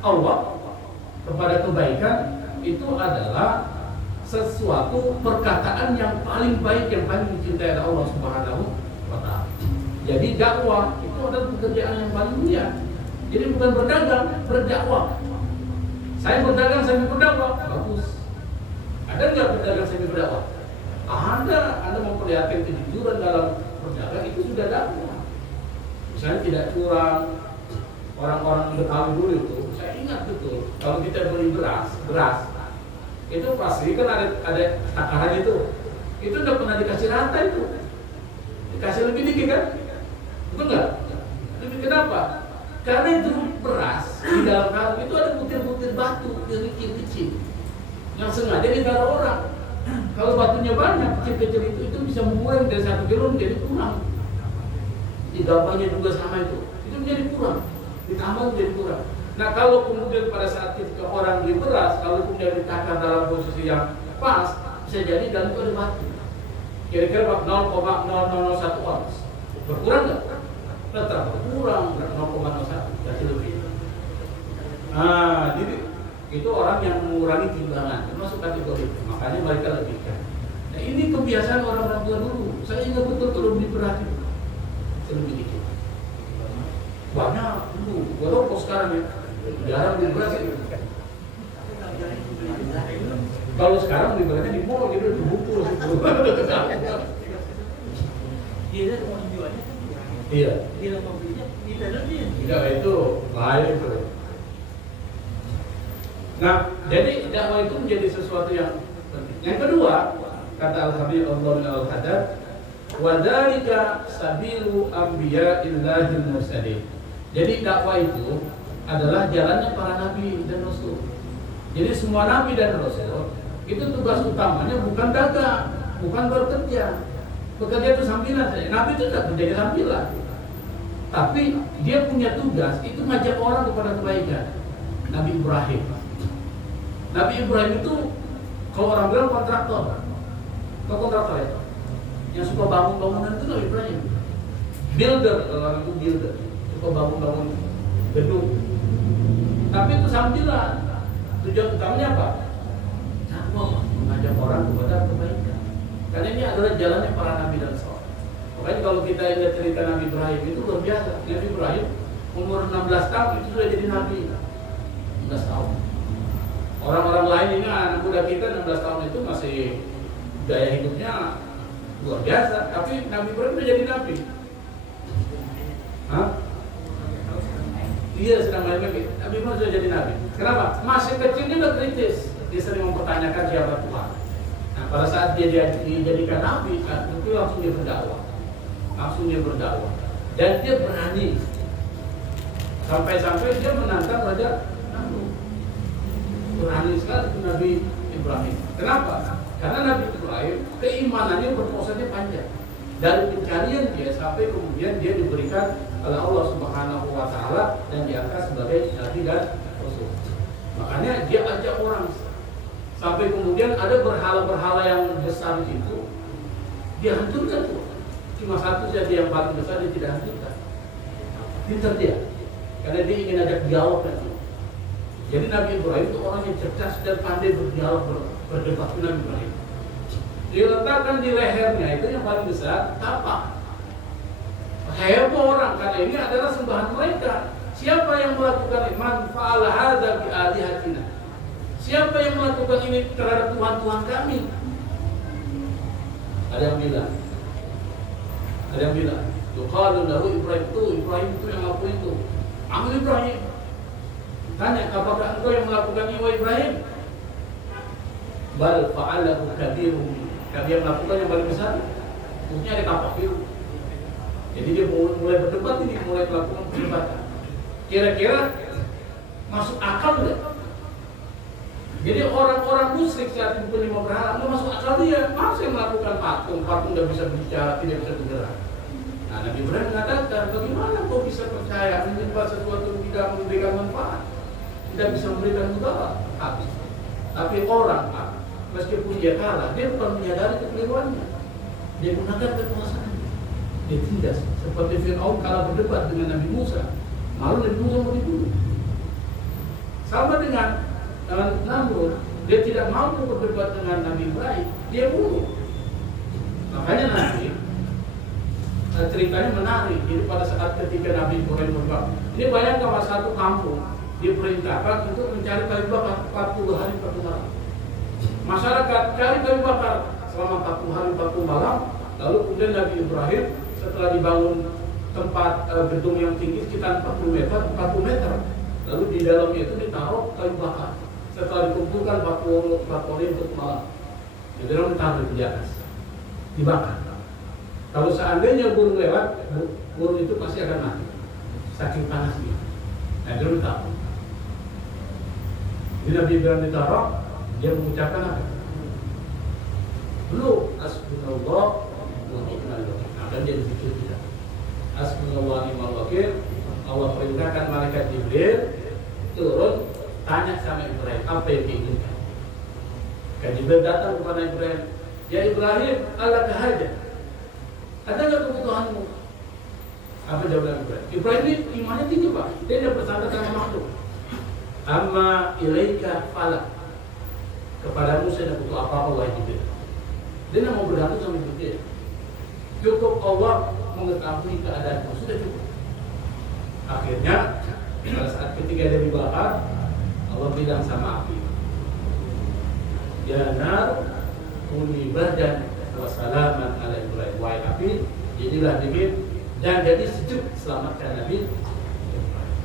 Allah, kepada kebaikan, itu adalah sesuatu perkataan yang paling baik, yang paling dicintai oleh Allah Subhanahu wa taala. Jadi dakwah itu adalah pekerjaan yang paling mulia. Jadi bukan berdagang, berdakwah. Saya berdagang sambil berdakwah, bagus. Ada nggak berdagang sambil berdakwah? Ada. Anda memperlihatkan kejujuran dalam berdagang, itu sudah dakwah. Misalnya tidak curang. Orang-orang Betawi dulu itu, saya ingat betul, kalau kita beli beras itu pasti kan ada takaran itu udah pernah dikasih rata, itu dikasih lebih dikit kan, betul nggak? Lebih kenapa? Karena itu beras di dalam karung itu ada butir-butir batu yang kecil-kecil yang sengaja ditaruh orang. Kalau batunya banyak, kecil-kecil itu bisa mengurangi dari 1 kilo menjadi kurang. Di gambarnya juga sama itu menjadi kurang, ditambah menjadi kurang. Nah kalau kemudian pada saat ketika orang beli beras, kalau kemudian ditakar dalam posisi yang pas, bisa jadi dalam itu ada batu. Kira-kira 0,0001 ons. Berkurang nggak? Tetap berkurang, 0,01, kasih lebih. Nah, jadi itu orang yang mengurangi timbangan, termasuk kategori itu. Makanya mereka lebihkan. Nah ini kebiasaan orang-orang tua dulu. Saya ingat betul kalau beli beras itu lebih dikit. Banyak dulu. Walaupun sekarang ya jarang beli beras itu. Kalau sekarang beli berasnya di mall gitu dibungkus itu. Dia mau jualnya kan Iya. dia mau belinya di dalamnya. Tidak, itu lain itu. Nah, jadi dakwah itu menjadi sesuatu yang penting. Yang kedua, kata Al-Habib Allah Al-Haddad, wa dzalika sabilu anbiya'illahil mursalin. Jadi dakwah itu adalah jalannya para nabi dan rasul. Jadi semua nabi dan rasul itu tugas utamanya bukan dagang, bukan bekerja. Bekerja itu sambilan saja. Nabi itu tidak bekerja sambilan. Tapi dia punya tugas itu ngajak orang kepada kebaikan. Nabi Ibrahim. Nabi Ibrahim itu kalau orang bilang kontraktor. Kau kontraktor ya? Yang suka bangun-bangunan itu Nabi Ibrahim. Builder, kalau orang itu builder. Suka bangun-bangun gedung. Tapi itu sambilan. Tujuan utamanya apa? Dakwah, mengajak orang kepada kebaikan. Karena ini adalah jalannya para nabi dan saleh. Makanya kalau kita ingat cerita Nabi Ibrahim itu luar biasa. Nabi Ibrahim umur 16 tahun itu sudah jadi nabi. 16 tahun. Orang-orang lain ini anak muda kita 16 tahun itu masih gaya hidupnya luar biasa. Tapi Nabi Ibrahim sudah jadi nabi. Hah? Iya, sedang main-main. Nabi Ibrahim sudah jadi nabi. Kenapa? Masih kecil dia udah kritis. Dia sering mempertanyakan siapa Tuhan. Nah, pada saat dia dijadikan nabi, itu langsung dia berdakwah. Dan dia berani. Sampai-sampai dia menantang Raja Namrud. Berani sekali itu Nabi Ibrahim. Kenapa? Karena Nabi Ibrahim keimanannya berprosesnya panjang. Dari pencarian dia sampai kemudian dia diberikan oleh Allah Subhanahu wa taala dan diangkat sebagai nabi dan rasul. Makanya dia ajak orang sampai kemudian ada berhala-berhala yang besar itu dia hancurkan tuh. Cuma satu saja yang paling besar dia tidak hancurkan. Pintar dia. Karena dia ingin ajak dialog nanti. Jadi Nabi Ibrahim itu orang yang cerdas dan pandai berdialog, berdebat dengan Nabi Ibrahim. Diletakkan di lehernya itu yang paling besar tapak. Heboh orang karena ini adalah sembahan mereka. Siapa yang melakukan man fa'ala hadza bi alihatina? Siapa yang melakukan ini terhadap Tuhan-Tuhan kami? Ada yang bilang. Yuqalu lahu Ibrahim itu yang ngaku itu. Amal Ibrahim. Tanya, apakah engkau yang melakukan ini wahai Ibrahim? Bal fa'alahu kabiruhum. Kami yang melakukan yang paling besar. Maksudnya ada kapak itu. Jadi dia mulai berdebat ini, mulai melakukan perdebatan. Kira-kira masuk akal nggak? Jadi orang-orang musyrik saat itu penyembah berhala nggak masuk akal dia. Masa yang melakukan patung nggak bisa bicara, tidak bisa bergerak. Nah, Nabi Ibrahim mengatakan, bagaimana kau bisa percaya menyembah sesuatu yang tidak memberikan manfaat, tidak bisa memberikan mudarat? Habis. Tapi orang, meskipun dia kalah, dia bukan menyadari kekeliruannya. Dia gunakan kekuasaan. Dia tindas seperti Fir'aun kalah berdebat dengan Nabi Musa, malu Nabi Musa mau dibunuh. Sama dengan Namrud, dia tidak mampu berdebat dengan Nabi Ibrahim, dia bunuh. Makanya nanti ceritanya menarik. Jadi pada saat ketika Nabi Ibrahim berdebat, ini bayangkan satu kampung diperintahkan untuk mencari kayu bakar 40 hari 40 malam. Masyarakat cari kayu bakar selama 40 hari 40 malam. Lalu kemudian Nabi Ibrahim setelah dibangun tempat gedung yang tinggi sekitar 40 meter, lalu di dalamnya itu ditaruh kayu bakar. Setelah dikumpulkan 40 untuk malam, di dalam ditaruh di atas, dibakar. Kalau seandainya burung lewat, burung itu pasti akan mati, saking panasnya. Nah, dia ditaruh. Jadi Nabi Ibrahim ditaruh, dia mengucapkan apa? Belum, asbunallah wa ni'mal wakil. Dan dia dipikir tidak. Asbunallah wa ni'mal wakil. Allah perintahkan malaikat Jibril turun, tanya sama Ibrahim apa yang diinginkan. Kan Jibril datang kepada Ibrahim, ya Ibrahim, Allah hajat. Ada nggak kebutuhanmu? Apa jawaban Ibrahim? Ibrahim ini imannya tinggi pak. Dia tidak bersandar sama makhluk. Amma ilaika falak. Kepadamu saya tidak butuh apa-apa wahai Jibril. Dia mau bergantung sama dia. Cukup Allah mengetahui keadaanmu, sudah cukup. Akhirnya pada saat ketika dia dibakar, Allah bilang sama api, ya nar kuni bardan wa salaman ala Ibrahim. Wahai api, jadilah dingin dan jadi sejuk, selamatkan Nabi.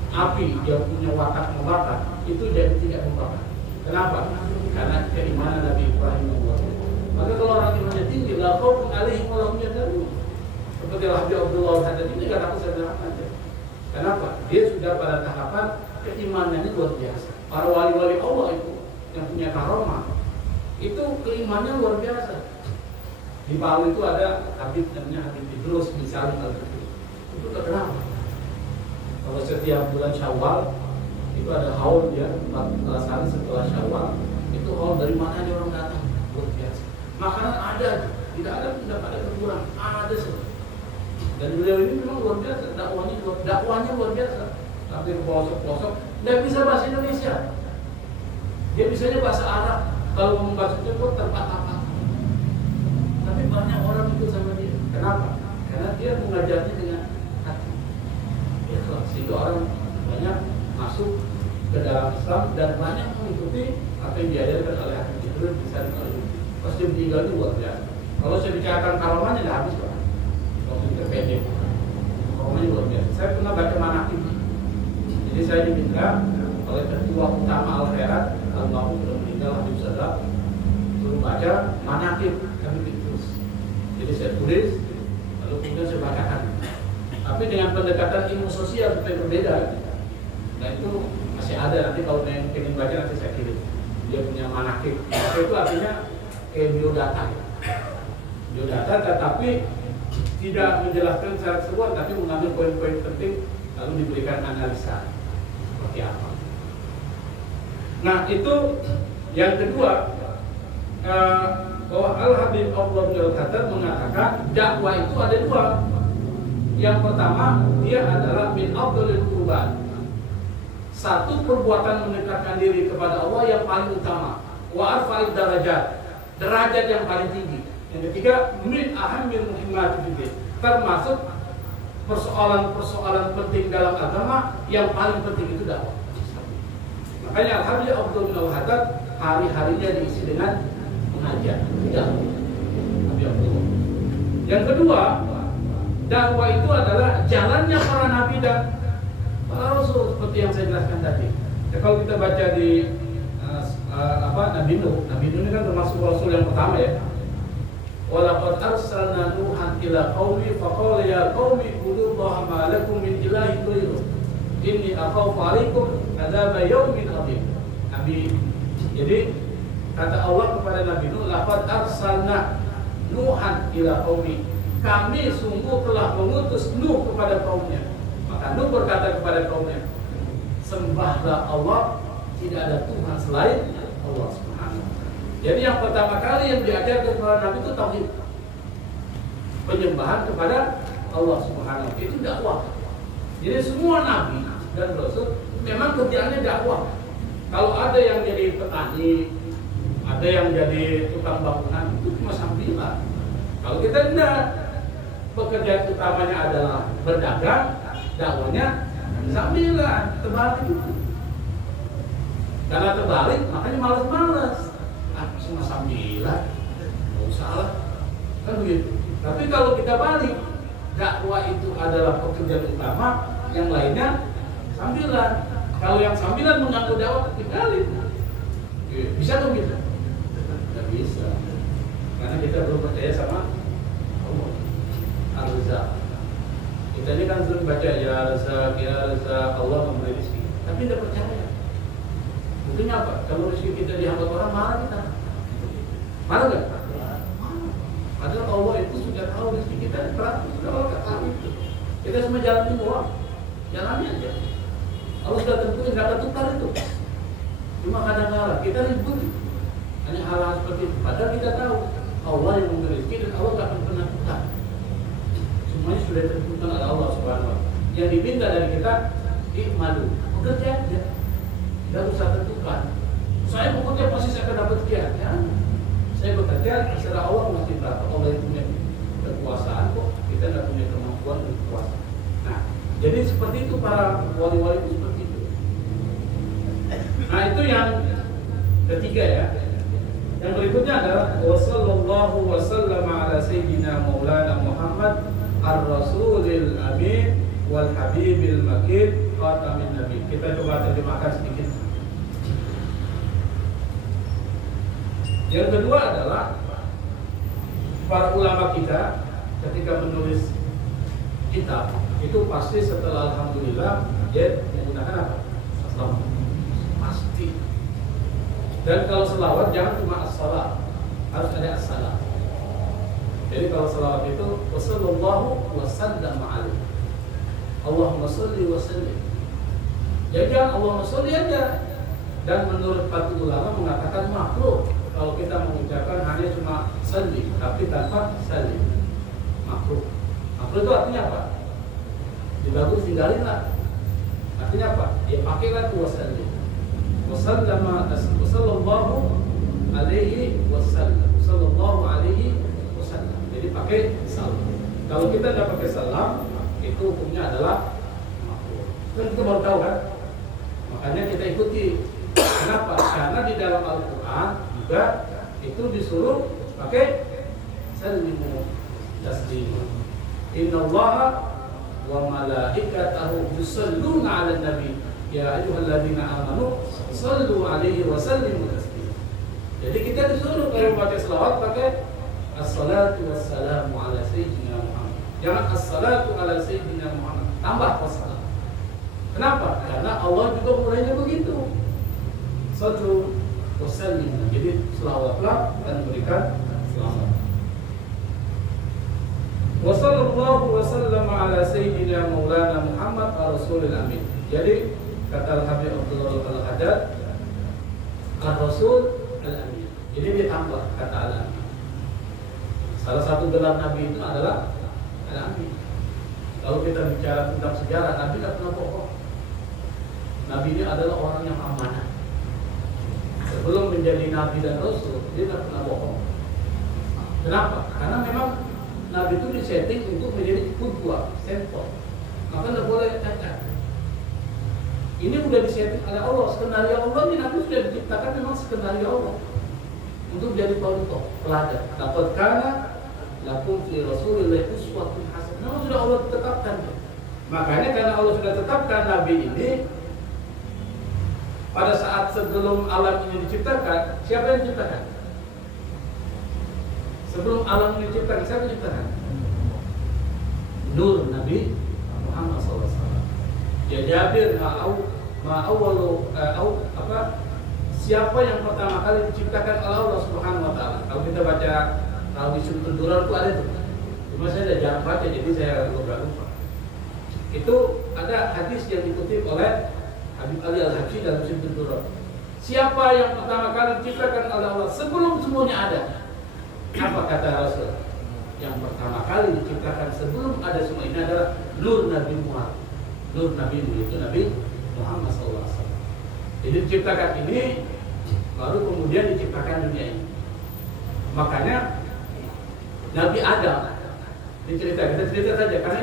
Api yang punya watak membakar itu jadi tidak membakar. Kenapa? Karena keimanan Nabi Ibrahim. Maka kalau orang imannya tinggi, la khaufun alaihim wa lahum yahzanun. Seperti Nabi Abdullah tadi ini kata aku sedang aja. Kenapa? Dia sudah pada tahapan keimanannya luar biasa. Para wali-wali Allah itu yang punya karomah itu keimanannya luar biasa. Di Palu itu ada Habib namanya Habib Idrus misalnya itu terkenal. Kalau setiap bulan Syawal itu ada haul ya 14 hari setelah Syawal itu haul dari mana aja orang datang luar biasa. Makanan ada, tidak ada berkurang, ada semua. Dan beliau ini memang luar biasa, dakwahnya luar biasa. Tapi ke pelosok-pelosok, nggak bisa bahasa Indonesia. Dia bisanya bahasa Arab. Kalau ngomong bahasa Jawa terpatah-patah. Tapi banyak orang ikut sama dia. Kenapa? Karena dia mengajarnya dengan hati. Ikhlas. Sehingga orang banyak masuk ke dalam Islam dan banyak mengikuti apa yang diajarkan oleh Habib Idrus bisa oleh pas dia meninggal itu luar biasa. Kalau saya bicarakan karomahnya nggak habis Pak. Waktu terpendek, karomahnya luar biasa. Saya pernah baca manaqib. Jadi saya diminta oleh ketua utama Al-Khairat, almarhum sudah meninggal Habib Sadat, suruh baca manaqib Habib Idrus. Jadi saya tulis, lalu kemudian saya bacakan. Tapi dengan pendekatan ilmu sosial supaya berbeda. Nah itu masih ada, nanti kalau yang ingin baca nanti saya kirim. Dia punya manaqib. Manaqib itu artinya kayak biodata. Biodata tetapi tidak menjelaskan secara keseluruhan, tapi mengambil poin-poin penting lalu diberikan analisa seperti apa. Nah itu yang kedua, bahwa Al-Habib Abdullah bin Al-Khattab mengatakan dakwah itu ada dua. Yang pertama, dia adalah min afdhalil qurban. Satu, perbuatan mendekatkan diri kepada Allah yang paling utama. Wa arfa'id darajat, derajat yang paling tinggi. Yang ketiga, min ahammil muhimmati fiddin, termasuk persoalan-persoalan penting dalam agama yang paling penting itu dakwah. Makanya Al-Habib Abdullah bin Al-Khattab hari-harinya diisi dengan mengajar. Yang kedua, dakwah itu adalah jalannya para nabi dan para rasul seperti yang saya jelaskan tadi. Ya, kalau kita baca di Nabi Nuh ini kan termasuk rasul yang pertama ya. Walaqad arsalna Nuhan ila qaumi faqala ya qaumi ibudullaha ma lakum min ilahin ghairuh inni akhafu 'alaikum adzab yaumin 'adzim. Nabi, jadi kata Allah kepada Nabi Nuh, laqad arsalna Nuhan ila qaumi, kami sungguh telah mengutus Nuh kepada kaumnya. Maka Nuh berkata kepada kaumnya, sembahlah Allah, tidak ada Tuhan selain Allah Subhanahu wa ta'ala. Jadi yang pertama kali yang diajarkan kepada Nabi itu tauhid, penyembahan kepada Allah Subhanahu wa ta'ala, itu dakwah. Jadi semua nabi dan rasul memang kerjaannya dakwah. Kalau ada yang jadi petani, ada yang jadi tukang bangunan, itu cuma sambilan. Kalau kita enggak, pekerjaan utamanya adalah berdagang, dakwahnya sambilan, terbalik itu. Karena terbalik, makanya malas-malas. Cuma sambilan, nggak usah lah, kan begitu. Tapi kalau kita balik, dakwah itu adalah pekerjaan utama, yang lainnya sambilan. Kalau yang sambilan mengaku dakwah, tinggalin. Bisa dong gitu? Nggak bisa, karena kita belum percaya sama Allah. Al-Razak. Kita ini kan sering baca ya Razak, Allah memberi rezeki, tapi tidak percaya. Buktinya apa? Kalau rezeki kita dihambat orang, marah kita. Marah nggak? Padahal Allah itu sudah tahu rezeki kita berat, sudah Allah tahu itu. Kita semua jalanin doang, jalani aja. Allah sudah tentuin, nggak ada tukar itu. Cuma kadang-kadang kita ribut, hanya hal-hal seperti itu. Padahal kita tahu Allah yang memberi rezeki dan Allah nggak akan pernah tukar. Semuanya sudah ditentukan oleh Allah Subhanahu wa ta'ala. Yang diminta dari kita, ikmadu, bekerja aja, nggak usah tentukan. Saya bekerja pasti saya akan dapat sekian, ya. Saya bekerja, terserah Allah masih berapa. Allah yang punya kekuasaan kok, kita nggak punya kemampuan untuk kuasa. Nah, jadi seperti itu para wali-wali itu seperti itu. Nah, itu yang ketiga ya. Yang berikutnya adalah wassallallahu wasallam ala sayyidina maulana Muhammad ar-rasulil amin wal habibil makin khatamin nabi. Kita coba terjemahkan sedikit. Yang kedua adalah para ulama kita ketika menulis kitab itu pasti setelah alhamdulillah dia menggunakan apa? Salawat. Pasti. Dan kalau selawat jangan cuma as-salat, harus ada as-salam. Jadi kalau selawat itu wassallallahu wasallam alaihi. Allahumma sholli wa sallim. Ya jangan Allahumma sholli aja. Dan menurut para ulama mengatakan makruh kalau kita mengucapkan hanya cuma salli tapi tanpa salim. Makruh. Makruh itu artinya apa? Dibagus tinggalin lah. Artinya apa? Ya pakailah tu wasallim. Wassallallahu alaihi wasallam. Sallallahu alaihi wasallam. Jadi pakai salam. Kalau kita tidak pakai salam, itu hukumnya adalah makruh. Kan kita baru tahu kan? Makanya kita ikuti. Kenapa? Karena di dalam Al-Quran juga itu disuruh pakai sallimu taslimu. Innallaha wa malaikatahu yusalluna 'alan nabi ya ayyuhalladzina amanu sallu 'alaihi wa sallimu taslima. Jadi kita disuruh kalau pakai selawat pakai as-salatu wassalamu ala sayyidina Muhammad. Jangan as-salatu ala sayyidina Muhammad, tambah wassalam. Kenapa? Karena Allah juga mulainya begitu. Sallu wasallim. Jadi selawatlah dan berikan selamat. Wa sallallahu wasallam ala sayyidina maulana Muhammad ar-rasulil amin. Jadi kata Al-Habib Abdullah Al-Haddad ar-rasul al-amin. Jadi ditambah kata al-amin. Salah satu gelar Nabi itu adalah al-amin. Kalau kita bicara tentang sejarah, Nabi tidak pernah bohong. Nabi ini adalah orang yang amanah. Sebelum menjadi Nabi dan Rasul, dia tidak pernah bohong. Kenapa? Karena memang Nabi itu disetting untuk menjadi qudwah, contoh. Maka tidak boleh cacat. Ini sudah disetting oleh Allah. Skenario Allah ini Nabi sudah diciptakan memang skenario Allah untuk jadi contoh, teladan. Laqad kana lakum fi Rasulillahi uswatun hasanah. Memang sudah Allah tetapkan. Makanya karena Allah sudah tetapkan Nabi ini, pada saat sebelum alam ini diciptakan, siapa yang diciptakan? Sebelum alam ini diciptakan, siapa yang diciptakan? Nur Nabi Muhammad SAW. Ya Jabir siapa yang pertama kali diciptakan oleh Allah Subhanahu Wa Taala? Kalau kita baca Rawi Sumtul Durar itu ada itu. Cuma saya sudah jarang baca, jadi saya lupa. Itu ada hadis yang dikutip oleh Habib Ali Al-Habsyi dalam Sumtul Durar. Siapa yang pertama kali diciptakan oleh Allah sebelum semuanya ada? Apa kata Rasul? Yang pertama kali diciptakan sebelum ada semua ini adalah Nur Nabi Muhammad. Nur Nabi itu Nabi Muhammad SAW. Jadi diciptakan ini, baru kemudian diciptakan dunia ini. Makanya Nabi Adam diceritakan, kita cerita saja karena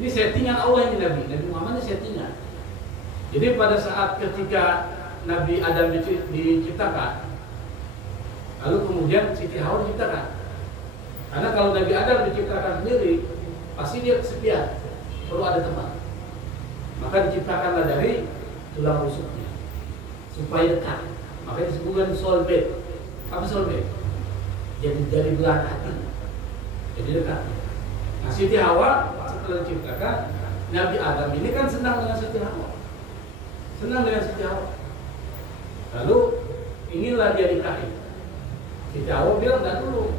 ini settingan Allah ini Nabi Muhammad ini settingan. Jadi pada saat ketika Nabi Adam diciptakan, lalu kemudian Siti Hawa diciptakan. Karena kalau Nabi Adam diciptakan sendiri, pasti dia kesepian, perlu ada teman. Maka diciptakanlah dari tulang rusuknya supaya dekat. Makanya disebutkan soulmate. Apa soulmate? Jadi belahan hati. Jadi dekat. Nah, Siti Hawa setelah diciptakan, Nabi Adam ini kan senang dengan Siti Hawa. Senang dengan Siti Hawa. Lalu inilah dia nikahi. Siti Hawa bilang, enggak dulu,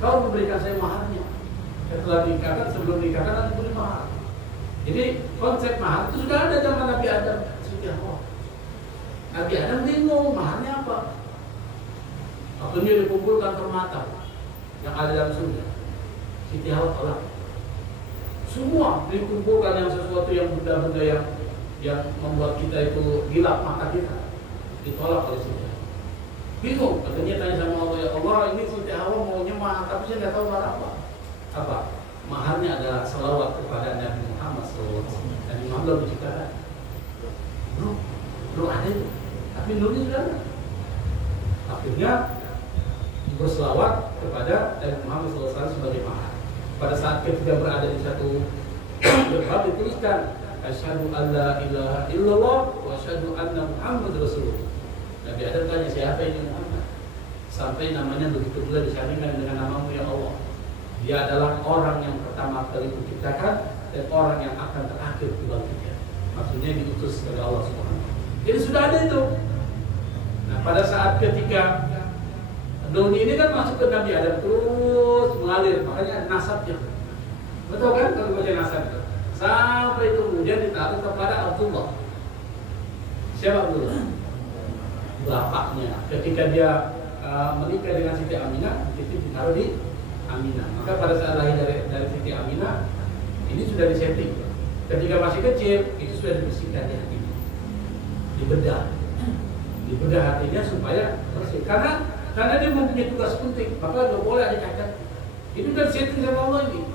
kau memberikan saya maharnya. Setelah nikahkan, sebelum nikahkan aku beri mahar. Jadi konsep mahar itu sudah ada zaman Nabi Adam, Siti Hawa. Nabi Adam bingung maharnya apa. Akhirnya dikumpulkan permata yang ada dalam surga. Siti Hawa tolak. Semua dikumpulkan yang sesuatu yang benda-benda yang membuat kita itu gila mata kita, ditolak oleh Siti Hawa. Bingung, katanya tanya sama Allah, ya Allah ini Siti Hawa maunya mahar, tapi saya nggak tahu mahar apa. Apa? Maharnya adalah selawat kepada Nabi Muhammad SAW. Nabi Muhammad belum diciptakan. Belum ada itu. Tapi nulis sudah ada. Akhirnya berselawat kepada Nabi Muhammad SAW sebagai mahar. Pada saat ketika berada di satu tempat dituliskan asyhadu alla ilaha illallah wa asyhadu anna Muhammad Rasulullah. Nabi Adam tanya, siapa ini Muhammad? Sampai namanya begitu pula disandingkan dengan namamu ya Allah. Dia adalah orang yang pertama kali diciptakan dan orang yang akan terakhir dibangkitkan. Maksudnya diutus oleh Allah Subhanahu. Jadi sudah ada itu. Nah, pada saat ketika dunia ini kan masuk ke Nabi Adam terus mengalir, makanya nasabnya. Betul kan kalau baca nasab itu? Sampai itu kemudian ditaruh kepada Abdullah. Siapa Abdullah? Bapaknya. Ketika dia menikah dengan Siti Aminah, itu ditaruh di Aminah. Maka pada saat lahir dari Siti Aminah, ini sudah disetting. Ketika masih kecil, itu sudah dibersihkan di hatinya, dibedah hatinya supaya bersih. Karena dia mempunyai tugas penting, maka nggak boleh ada cacat. Itu sudah disetting sama Allah ini.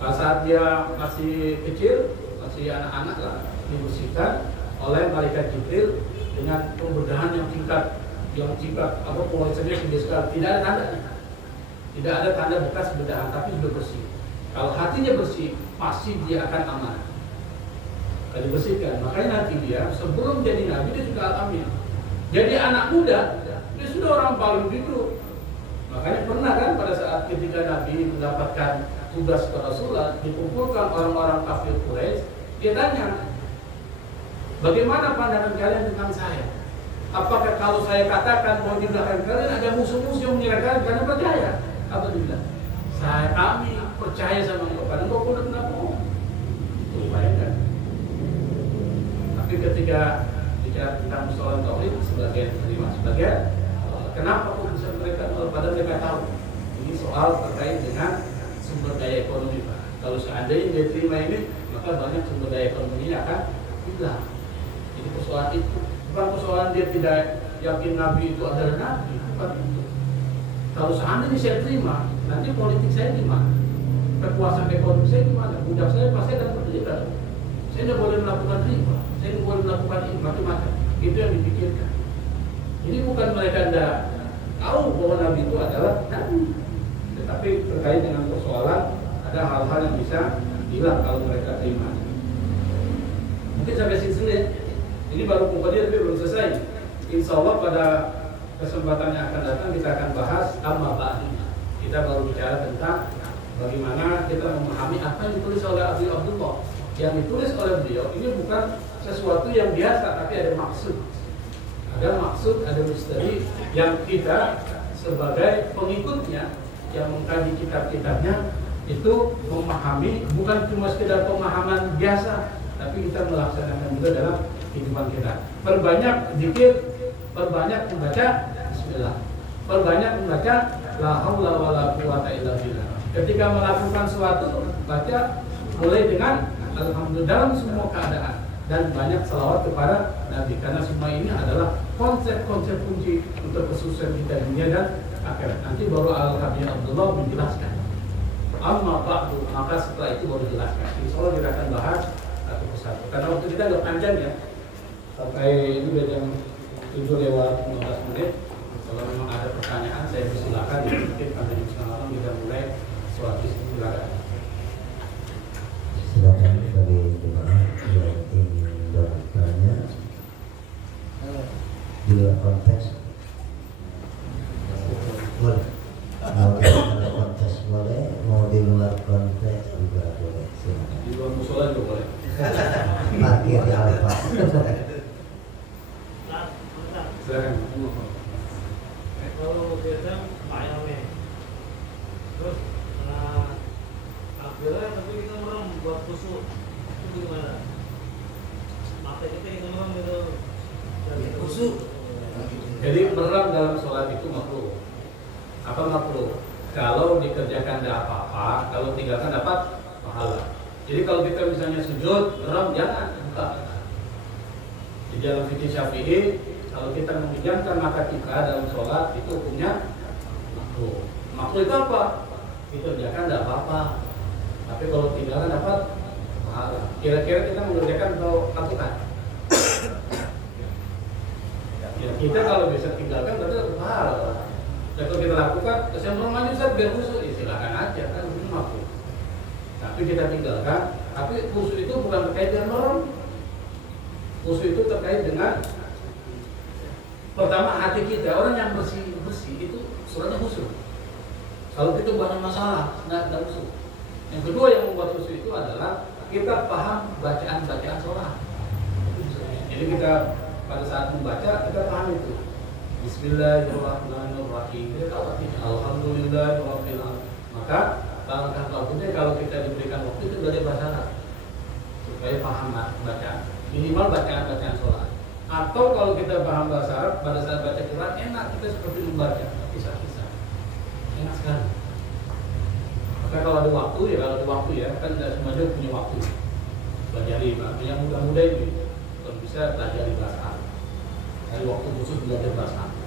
Pada saat dia masih kecil, masih anak-anak lah, dibersihkan oleh malaikat Jibril dengan pembedahan yang tingkat, apa polisinya sudah sekali, tidak ada tandanya, tidak ada tanda bekas bedahan, tapi sudah bersih. Kalau hatinya bersih, pasti dia akan aman. Kalau dibersihkan, makanya nanti dia sebelum jadi nabi dia sudah alami. Jadi anak muda, dia sudah orang paling hidup. Makanya pernah kan pada saat ketika Nabi mendapatkan tugas kerasulan, dikumpulkan orang-orang kafir Quraisy, dia tanya, bagaimana pandangan kalian tentang saya? Apakah kalau saya katakan bahwa di belakang kalian ada musuh-musuh yang menyerang kalian, kalian percaya? Apa dia bilang? Kami percaya sama engkau, padahal engkau pun tidak mau. Itu bayangkan. Tapi ketika bicara tentang persoalan tauhid, sebagian terima, sebagian kenapa kok bisa mereka, padahal mereka tahu. Ini soal terkait dengan sumber daya ekonomi, Pak. Kalau seandainya dia terima ini, maka banyak sumber daya ekonominya akan hilang. Jadi persoalan itu bukan persoalan dia tidak yakin Nabi itu adalah Nabi, bukan itu. Kalau seandainya saya terima, nanti politik saya gimana? Kekuasaan ekonomi saya gimana? Budak saya pasti akan berjalan. Saya tidak boleh melakukan riba, saya tidak boleh melakukan ini, macam-macam. Itu yang dipikirkan. Jadi bukan mereka tidak tahu bahwa Nabi itu adalah Nabi, tetapi terkait dengan persoalan ada hal-hal yang bisa hilang kalau mereka terima. Mungkin sampai sini. Ini baru pokoknya tapi belum selesai. Insya Allah pada kesempatan yang akan datang kita akan bahas amma ba'di. Kita baru bicara tentang bagaimana kita memahami apa yang ditulis oleh Abi Abdullah. Yang ditulis oleh beliau ini bukan sesuatu yang biasa, tapi ada maksud. Ada maksud, ada misteri yang kita sebagai pengikutnya yang mengkaji kitab-kitabnya itu memahami, bukan cuma sekedar pemahaman biasa, tapi kita melaksanakan juga dalam kehidupan kita. Perbanyak zikir, perbanyak membaca bismillah, perbanyak membaca la haula wala quwata illa billah. Ketika melakukan sesuatu, baca mulai dengan alhamdulillah dalam semua keadaan, dan banyak selawat kepada Nabi, karena semua ini adalah konsep-konsep kunci untuk kesuksesan kita dunia dan akhirat. Nanti baru Al-Habib Abdullah menjelaskan. Amma ba'du, maka setelah itu baru dijelaskan. Insya Allah kita akan bahas satu persatu. Karena waktu kita agak panjang ya. Sampai ini udah jam 7:15 menit. Kalau memang ada pertanyaan, saya persilakan. Mungkin pada jam 9 kita mulai sholat isya. Silakan. Silakan bagi jemaah yang ingin bertanya di luar konteks boleh. Mau di konteks boleh, mau di luar konteks juga boleh. Silakan. Di luar musola juga boleh. Parkir di Alfa. Silakan. Kalau biasa Miami, terus akhirnya tapi kita orang buat kusuk itu gimana? Mata kita orang gitu kusuk. Jadi merem dalam sholat itu makruh. Apa makruh? Kalau dikerjakan tidak apa-apa, kalau tinggalkan dapat pahala. Jadi kalau kita misalnya sujud, merem jangan buka. Di dalam fikih Syafi'i, Kalau kita memejamkan mata kita dalam sholat itu hukumnya makruh. Makruh itu apa? Dikerjakan tidak apa-apa. Tapi kalau tinggalkan dapat pahala. Kira-kira kita mengerjakan atau lakukan? Ya kita kalau bisa tinggalkan berarti dapat pahala. Dan kalau kita lakukan, kesembuhan maju saat biar khusyuk, ya silakan aja kan itu makruh. Tapi kita tinggalkan. Tapi khusyuk itu bukan terkait dengan orang. Khusyuk itu terkait dengan pertama hati kita. Orang yang bersih itu sholatnya khusyuk. Kalau itu banyak masalah, tidak khusyuk. Yang kedua yang membuat khusyuk itu adalah kita paham bacaan sholat. Jadi kita pada saat membaca kita paham itu. Bismillahirrahmanirrahim. Kita tahu artinya. Alhamdulillahirabbil alamin. Maka langkah bagusnya kalau kita diberikan waktu itu belajar bahasa Arab supaya paham bacaan. Minimal bacaan sholat. Atau kalau kita paham bahasa Arab pada saat baca Quran enak kita seperti membaca kisah-kisah. Enak sekali. Maka kalau ada waktu ya kan tidak semua juga punya waktu. Pelajari yang muda-muda ini kalau bisa pelajari bahasa Arab. Dari waktu khusus belajar bahasa Arab.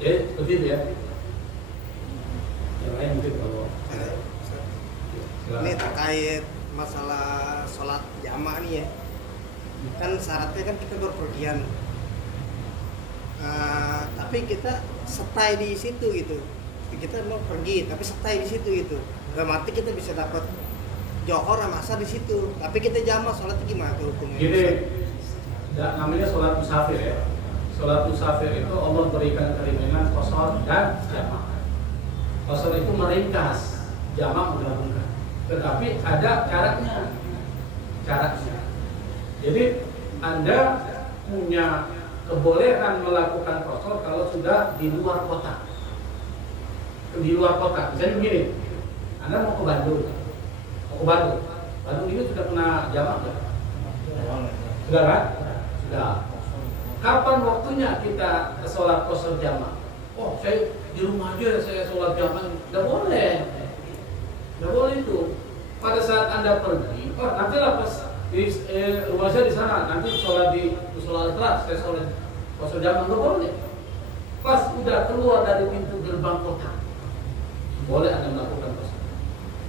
Seperti itu ya. Yang lain mungkin kalau ini terkait masalah sholat jamaah nih ya. Kan syaratnya kan kita berpergian. Tapi kita stay di situ gitu. Kita mau pergi tapi stay di situ gitu. Dalam arti kita bisa dapat Johor sama asar di situ. Tapi kita jamaah sholatnya gimana tuh hukumnya? Gini, namanya sholat musafir ya. Sholat musafir itu Allah berikan keringanan qashar dan jamaah. Qashar itu meringkas, jamaah menggabungkan. Tetapi ada caranya. Jadi Anda punya kebolehan melakukan qashar kalau sudah di luar kota. Misalnya begini, Anda mau ke Bandung. Bandung ini sudah kena jamaah nggak? Sudah kan? Sudah. Kapan waktunya kita sholat qashar jamaah? Oh, saya di rumah aja saya sholat jamaah. Nggak boleh. Nggak boleh itu. Pada saat Anda pergi, nantilah pas di rumah saya di sana, nanti sholat di musola Al-Ikhlas, saya sholat qashar jamaah nggak boleh. Pas udah keluar dari pintu gerbang kota, boleh Anda melakukan qashar.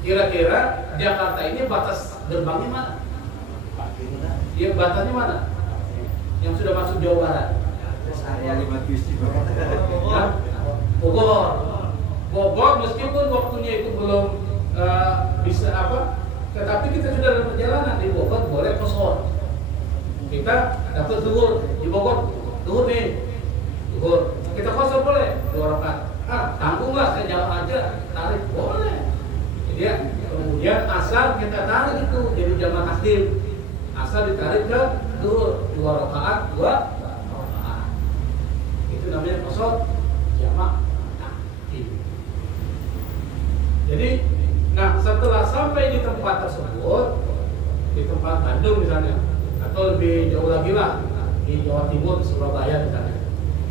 Kira-kira Jakarta ini batas gerbangnya mana? Ya, batasnya mana? Yang sudah masuk Jawa Barat. Bogor meskipun waktunya itu belum bisa tetapi kita sudah dalam perjalanan di Bogor boleh qashar. Kita dapat zuhur di Bogor, zuhur. Kita qashar boleh 2 rakaat. Tanggunglah saya jamaah aja, tarik boleh. Jadi kemudian asar kita tarik itu jadi jamaah takdim. Asal ditarik ke zuhur 2 rakaat. Itu namanya qashar jamaah takdim. Jadi, setelah sampai di tempat tersebut, di tempat Bandung misalnya, atau lebih jauh lagi lah di Jawa Timur, Surabaya misalnya,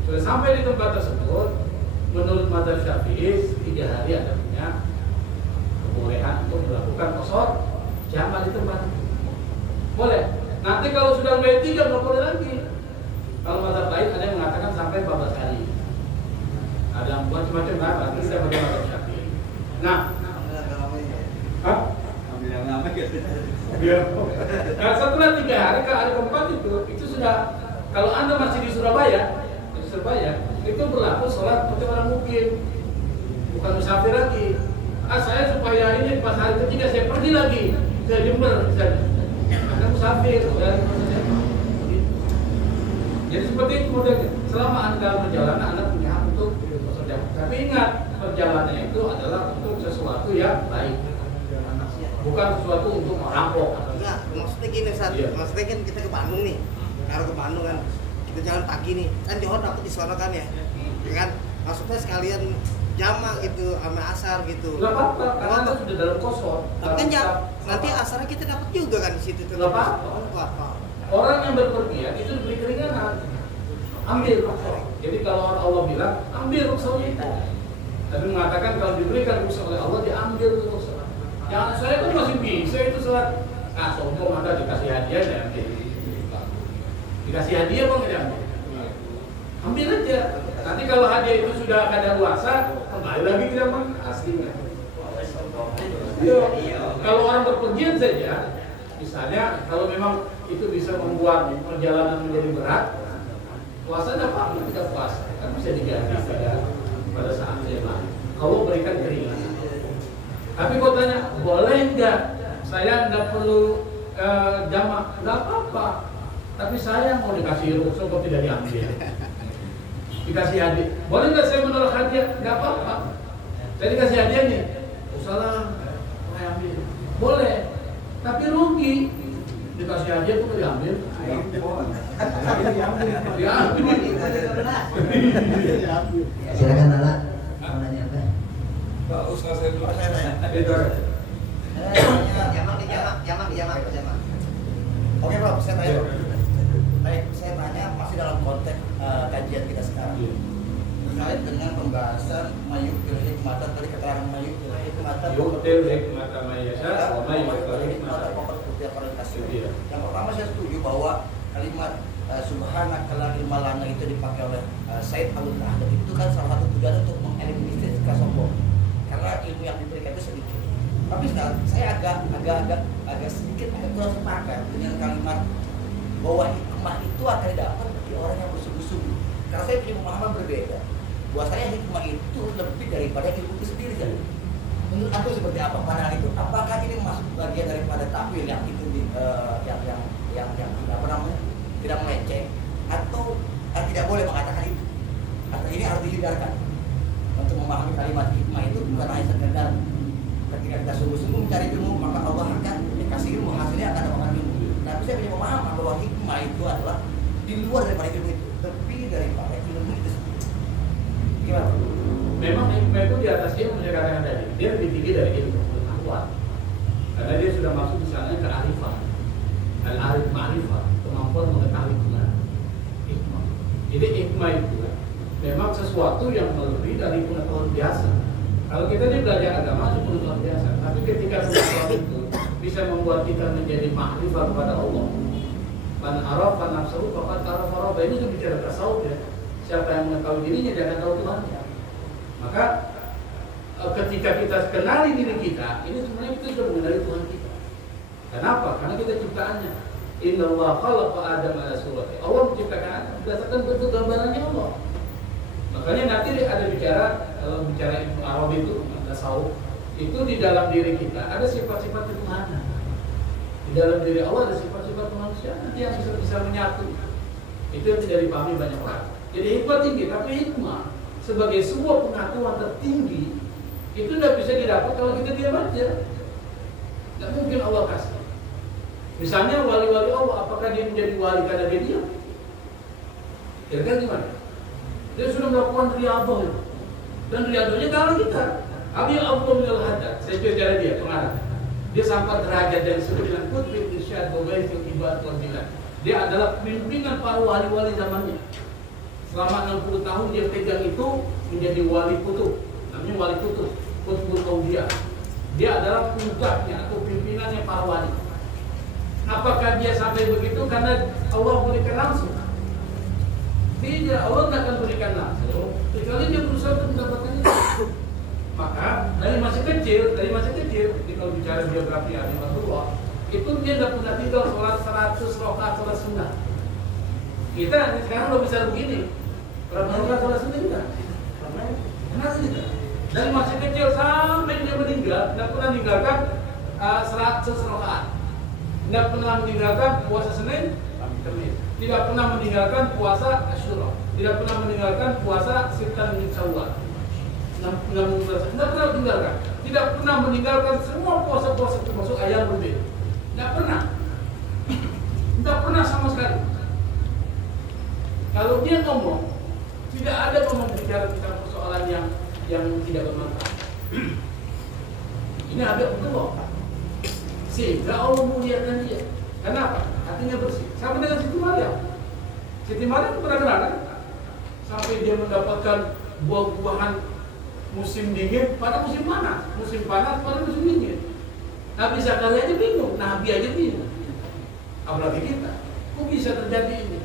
sudah sampai di tempat tersebut, menurut mazhab Syafi'i 3 hari Anda punya kebolehan untuk melakukan qashar jamaah di tempat. Boleh. Nanti kalau sudah mulai 3 nggak boleh lagi. Kalau mazhab lain ada yang mengatakan sampai 14 hari. Ada yang buat macam-macam kan? Nanti saya pakai mazhab Syafi'i. Setelah 3 hari ke hari keempat itu sudah. Kalau Anda masih di Surabaya, itu berlaku sholat seperti orang mukim, bukan musafir lagi. Saya supaya ini pas hari ketiga saya pergi lagi ke Jember misalnya. Anda musafir, jadi seperti itu modelnya. Selama Anda dalam perjalanan, Anda punya hak untuk qashar jamaah. Tapi ingat, perjalanannya itu adalah untuk sesuatu yang baik, bukan sesuatu untuk merampok. Enggak, maksudnya gini maksudnya kan kita ke Bandung nih, ke Bandung kan, kita jalan pagi nih, kan Johor dapat di sana kan ya, kan? Maksudnya sekalian jamaah gitu, sama asar gitu. Nggak apa-apa, karena Anda sudah dalam qashar. Tapi kan nanti asarnya kita dapat juga kan di situ. Nggak apa-apa. Orang yang berpergian itu diberi keringanan, ambil rukhsah. Jadi kalau Allah bilang ambil rukhsahnya itu, tapi mengatakan kalau diberikan rukhsah oleh Allah diambil rukhsah. Jangan saya kan masih bisa itu sholat. Sombong Anda dikasih hadiah dan dikasih hadiah kok nggak diambil. ambil aja. Nanti kalau hadiah itu sudah kadaluarsa, kembali lagi ke zaman aslinya. Kalau orang berpergian saja, misalnya kalau memang itu bisa membuat perjalanan menjadi berat, puasa ada apa? Tidak puasa, kan bisa diganti pada saat yang lain. Allah berikan keringanan. Tapi kau tanya, boleh enggak? Saya enggak perlu jamak, enggak apa-apa. Tapi saya mau dikasih rukhsah kok tidak diambil. Dikasih hadiah. Boleh enggak saya menolak hadiah? Enggak apa-apa. Saya dikasih hadiah nih. Salah, saya ambil. Boleh. Tapi rugi. Dikasih hadiah kok diambil. Diambil. Silakan Nala. Mau nanya apa? Pak Ustaz saya dulu. Jamak. Oke Bro, saya tanya. Baik, saya tanya masih dalam konteks kajian kita sekarang. Terkait dengan pembahasan mayukil hikmatan, tadi keterangan mayukil hikmatan. Yu'til hikmata may yasha wa may yu'til Itu hikmata. ada pokok setiap orientasi. Iya. Yang pertama saya setuju bahwa kalimat subhanaka la ilma lana itu dipakai oleh Said Al-Lah, dan itu kan salah satu tujuan untuk mengeliminasi sikap sombong. Karena ilmu yang diberikan itu sedikit. Tapi sekarang saya agak sedikit kurang sepakat dengan kalimat bahwa hikmah itu akan didapat dari orang yang bersungguh-sungguh. Karena saya punya pemahaman berbeda. Buat saya hikmah itu lebih daripada ilmu itu sendiri. Jadi menurut aku seperti apa pandangan itu? Apakah ini masuk bagian daripada takwil yang itu yang apa namanya tidak melenceng, atau tidak boleh mengatakan itu? Atau ini harus dihindarkan? Untuk memahami kalimat hikmah itu bukan hanya sekedar ketika kita sungguh-sungguh mencari ilmu maka Allah akan dikasih ilmu, hasilnya akan dapatkan ilmu. Tapi saya punya pemahaman bahwa hikmah itu adalah di luar daripada ilmu itu, lebih daripada ilmu itu sendiri. Gimana? Memang hikmah itu di atas ilmu saya katakan tadi. Dia lebih tinggi dari ilmu pengetahuan. Karena dia sudah masuk di sana ke arifah. Al-arif ma'rifah, kemampuan mengetahui benar. Hikmah. Jadi hikmah itu memang sesuatu yang lebih dari pengetahuan biasa. Kalau kita ini belajar agama itu pengetahuan biasa, tapi ketika pengetahuan itu bisa membuat kita menjadi ma'rifah kepada Allah. Man arafa nafsahu faqad arafa rabbah. Ini itu bicara tasawuf ya. Siapa yang mengetahui dirinya dia akan tahu Tuhannya. Maka ketika kita kenali diri kita, ini sebenarnya kita sudah mengenali Tuhan kita. Kenapa? Karena kita ciptaannya. Innallaha khalaqa Adama ala surati. Allah menciptakan Adam berdasarkan bentuk gambarannya Allah. Makanya nanti ada kalau bicara Ibnu Arabi itu tasawuf, itu di dalam diri kita ada sifat-sifat ketuhanan. Di dalam diri Allah ada sifat-sifat manusia nanti yang bisa menyatu. Itu yang tidak dipahami banyak orang. Jadi hikmah tinggi, tapi hikmah sebagai sebuah pengetahuan tertinggi itu tidak bisa didapat kalau kita diam aja. Tidak mungkin Allah kasih. Misalnya wali-wali Allah, apakah dia menjadi wali karena dia diam? Kira-kira gimana? Dia sudah melakukan riyadhah itu. Dan riyadhahnya kalau kita Abil Abdul Minal Haddad, saya bicara dia, pengarang. Dia sampai derajat dari 9 kutub irsyad wa baithul ibad wal bilad. Dia adalah pimpinan para wali-wali zamannya. Selama 60 tahun dia pegang itu menjadi wali kutub. Namanya wali kutub, kutubul auliya. Dia adalah puncaknya atau pimpinannya para wali. Apakah dia sampai begitu karena Allah berikan langsung? Tidak, Allah tidak akan berikan langsung kecuali dia berusaha untuk mendapatkan itu. Maka dari masih kecil, kalau bicara biografi Abi Abdullah, itu dia tidak pernah tinggal sholat 100 rakaat sholat sunnah. Kita sekarang udah bisa begini, berapa rakaat sholat sunnah kita? Kenapa kita? Dari masih kecil sampai dia meninggal, tidak pernah meninggalkan 100 rakaat. Tidak pernah meninggalkan puasa Senin, Kamis. Tidak pernah meninggalkan puasa Asyura. Tidak pernah meninggalkan puasa Sitan min Syawal. Tidak pernah meninggalkan. Tidak pernah meninggalkan semua puasa-puasa termasuk ayam berbeda. Tidak pernah. Tidak pernah sama sekali. Kalau dia ngomong, tidak ada ngomong bicara tentang persoalan yang tidak bermanfaat. Ini ada betul. Sehingga Allah muliakan dia. Kenapa? Hatinya bersih. Sama dengan Siti Maryam. Siti Maryam pernah kan? Sampai dia mendapatkan buah-buahan musim dingin pada musim panas. Musim panas pada musim dingin. Nabi Zakaria aja bingung. Nabi aja bingung. Apalagi kita. Kok bisa terjadi ini?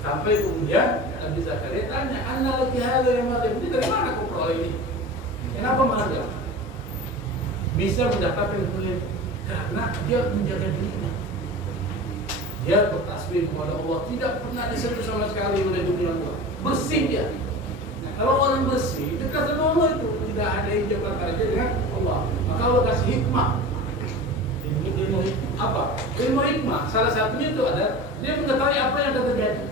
Sampai kemudian Nabi Zakaria tanya, "Anna laki hadza ya Maryam?" Ini dari mana kau peroleh ini? Kenapa Maryam bisa mendapatkan kemuliaan? Karena dia menjaga dirinya. Dia bertasbih kepada Allah, tidak pernah disentuh sama sekali oleh dunia luar. Bersih dia. Nah, kalau orang bersih, dekat sama Allah itu tidak ada yang jabat aja dengan Allah. Maka Allah kasih hikmah. Ilmu apa? Ilmu hikmah. Salah satunya itu ada dia mengetahui apa yang akan terjadi.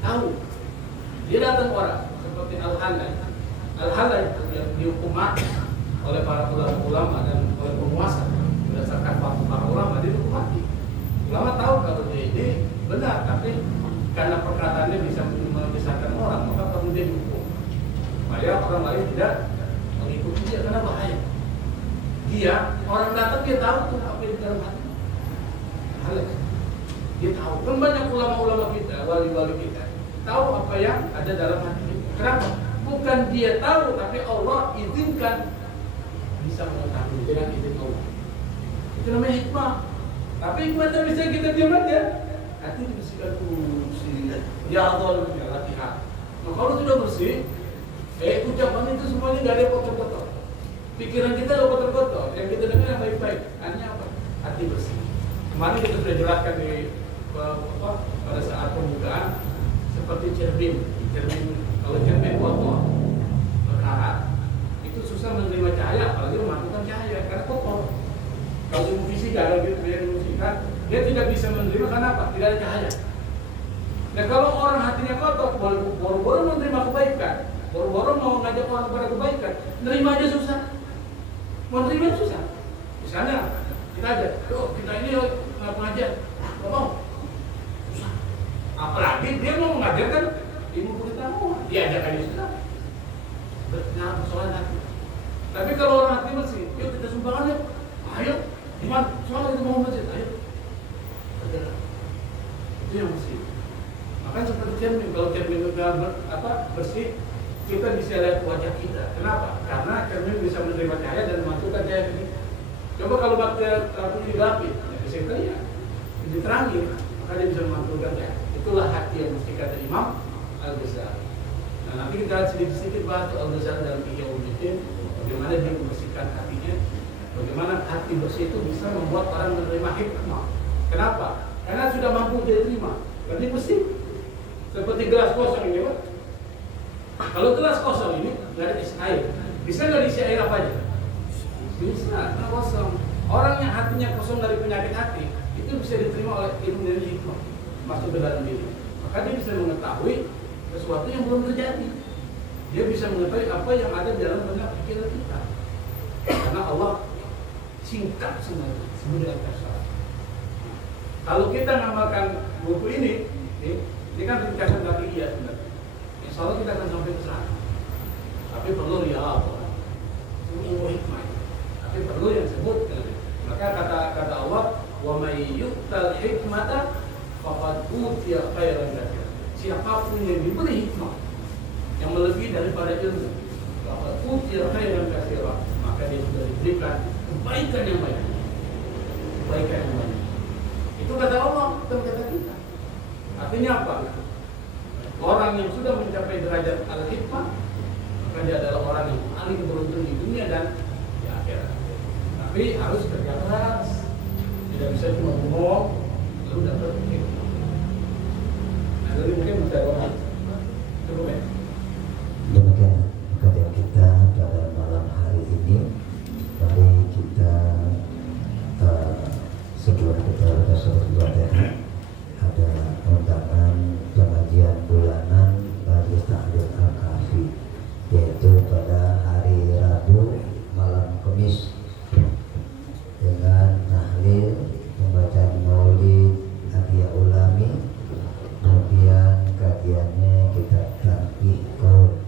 Tahu. Dia datang orang seperti Al-Halay. Al-Halay yang dihukum mati oleh para ulama dan oleh penguasa berdasarkan fatwa para ulama, dia dihukum mati. Ulama tahu kalau dia ini benar, tapi karena perkataannya bisa menyesatkan orang, maka kemudian dihukum. Supaya orang lain tidak mengikuti dia karena bahaya. Dia orang datang dia tahu tuh apa yang di dalam hati. Halay. Dia tahu. Kan banyak ulama-ulama kita, wali-wali kita tahu apa yang ada dalam hati kita. Kenapa? Bukan dia tahu, tapi Allah izinkan bisa mengetahui dengan izin Allah. Itu namanya hikmah. Tapi hikmah itu bisa kita diam aja. Hati dibersihkan si ya Allah ya latihan. Nah, kalau sudah bersih, ucapan itu semuanya nggak ada kotor-kotor. Pikiran kita nggak kotor-kotor. Yang kita dengar yang baik-baik. Artinya apa? Hati bersih. Kemarin kita sudah jelaskan di pada saat pembukaan seperti cermin. Kalau cermin kotor berkarat, itu susah menerima cahaya, apalagi memantulkan cahaya karena kotor. Kalau ilmu fisika, kalau ilmu fisika, dia tidak bisa menerima karena apa? Tidak ada cahaya. Nah kalau orang hatinya kotor, boro-boro menerima kebaikan, boro-boro mau ngajak orang kepada kebaikan, nerima aja susah. Mau nerima susah. Misalnya kita aja, kita ini pengajar, nggak mau. Susah. Apalagi dia mau mengajarkan ilmu pengetahuan, dia ajak aja susah. Benar soal hati. Tapi kalau orang hati bersih, yuk kita sumbangkan yuk. Ayo, gimana? Soal itu mau masjid, ayo. Bergerak. Itu yang bersih. Maka seperti cermin, kalau cermin bersih, kita bisa lihat wajah kita. Kenapa? Karena cermin bisa menerima cahaya dan memantulkan cahaya ini. Coba kalau baterai kartu dilapis, ya bisa terlihat, diterangi, maka dia bisa memantulkan cahaya. Itulah hati yang mesti kata Imam Al-Ghazali. Nah, nanti kita sedikit-sedikit bahas Al-Ghazali dalam Ihya Ulumuddin, bagaimana dia membersihkan hatinya, bagaimana hati bersih itu bisa membuat orang menerima hikmah. Kenapa? Karena sudah mampu dia terima. Berarti bersih. Seperti gelas kosong ini, Pak. Kalau gelas kosong ini nggak ada isi air, bisa nggak diisi air apa aja? Bisa, nggak kosong. Orang yang hatinya kosong dari penyakit hati itu bisa diterima oleh ilmu dan hikmah masuk ke dalam diri. Maka dia bisa mengetahui sesuatu yang belum terjadi. Dia bisa mengetahui apa yang ada di dalam benak pikiran kita. Karena Allah singkat semuanya, semua dengan kasar. Kalau kita ngamalkan buku ini kan ringkasan kaki dia sebenarnya. Insya Allah kita akan sampai ke sana. Tapi perlu riyadhah, ilmu hikmah. Tapi perlu yang disebut. Maka kata Allah, wa may yu'tal hikmata faqad utiya khairan katsiran. Siapapun yang diberi hikmah yang melebihi daripada ilmu, faqad utiya khairan katsiran, maka dia sudah diberikan kebaikan yang banyak. Kebaikan yang banyak. Itu kata Allah, bukan kata kita. Artinya apa? Orang yang sudah mencapai derajat al-hikmah, maka dia adalah orang yang paling beruntung di dunia dan di akhirat. Tapi harus kerja keras. Tidak bisa cuma ngomong lalu dapat hikmah. Nah, jadi mungkin bisa doa. Cukup ya? Demikian kajian kita pada malam hari ini. Mari kita sebelum kita bersurat Al-Fatihah ada undangan pengajian bulanan Majelis Taklim Al-Kahfi, yaitu pada hari Rabu malam Kamis dengan tahlil, pembacaan maulid, hadiah ulami, kemudian kajiannya kita tanbih qaul.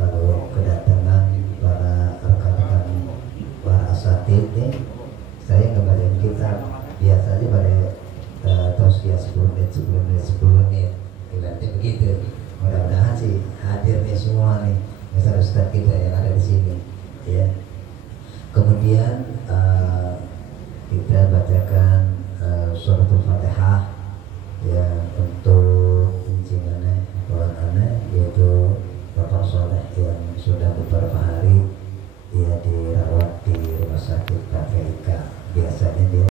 Kalau kedatangan para rekan-rekan para asatid nih, saya ngebacain kitab biasanya pada tausiah 10 menit ibaratnya begitu. Mudah-mudahan sih hadir nih semua nih ustaz kita yang ada di sini ya. Kemudian kita bacakan suratul Fatihah ya untuk yang sudah beberapa hari dia dirawat di rumah sakit Pak Ika. Biasanya dia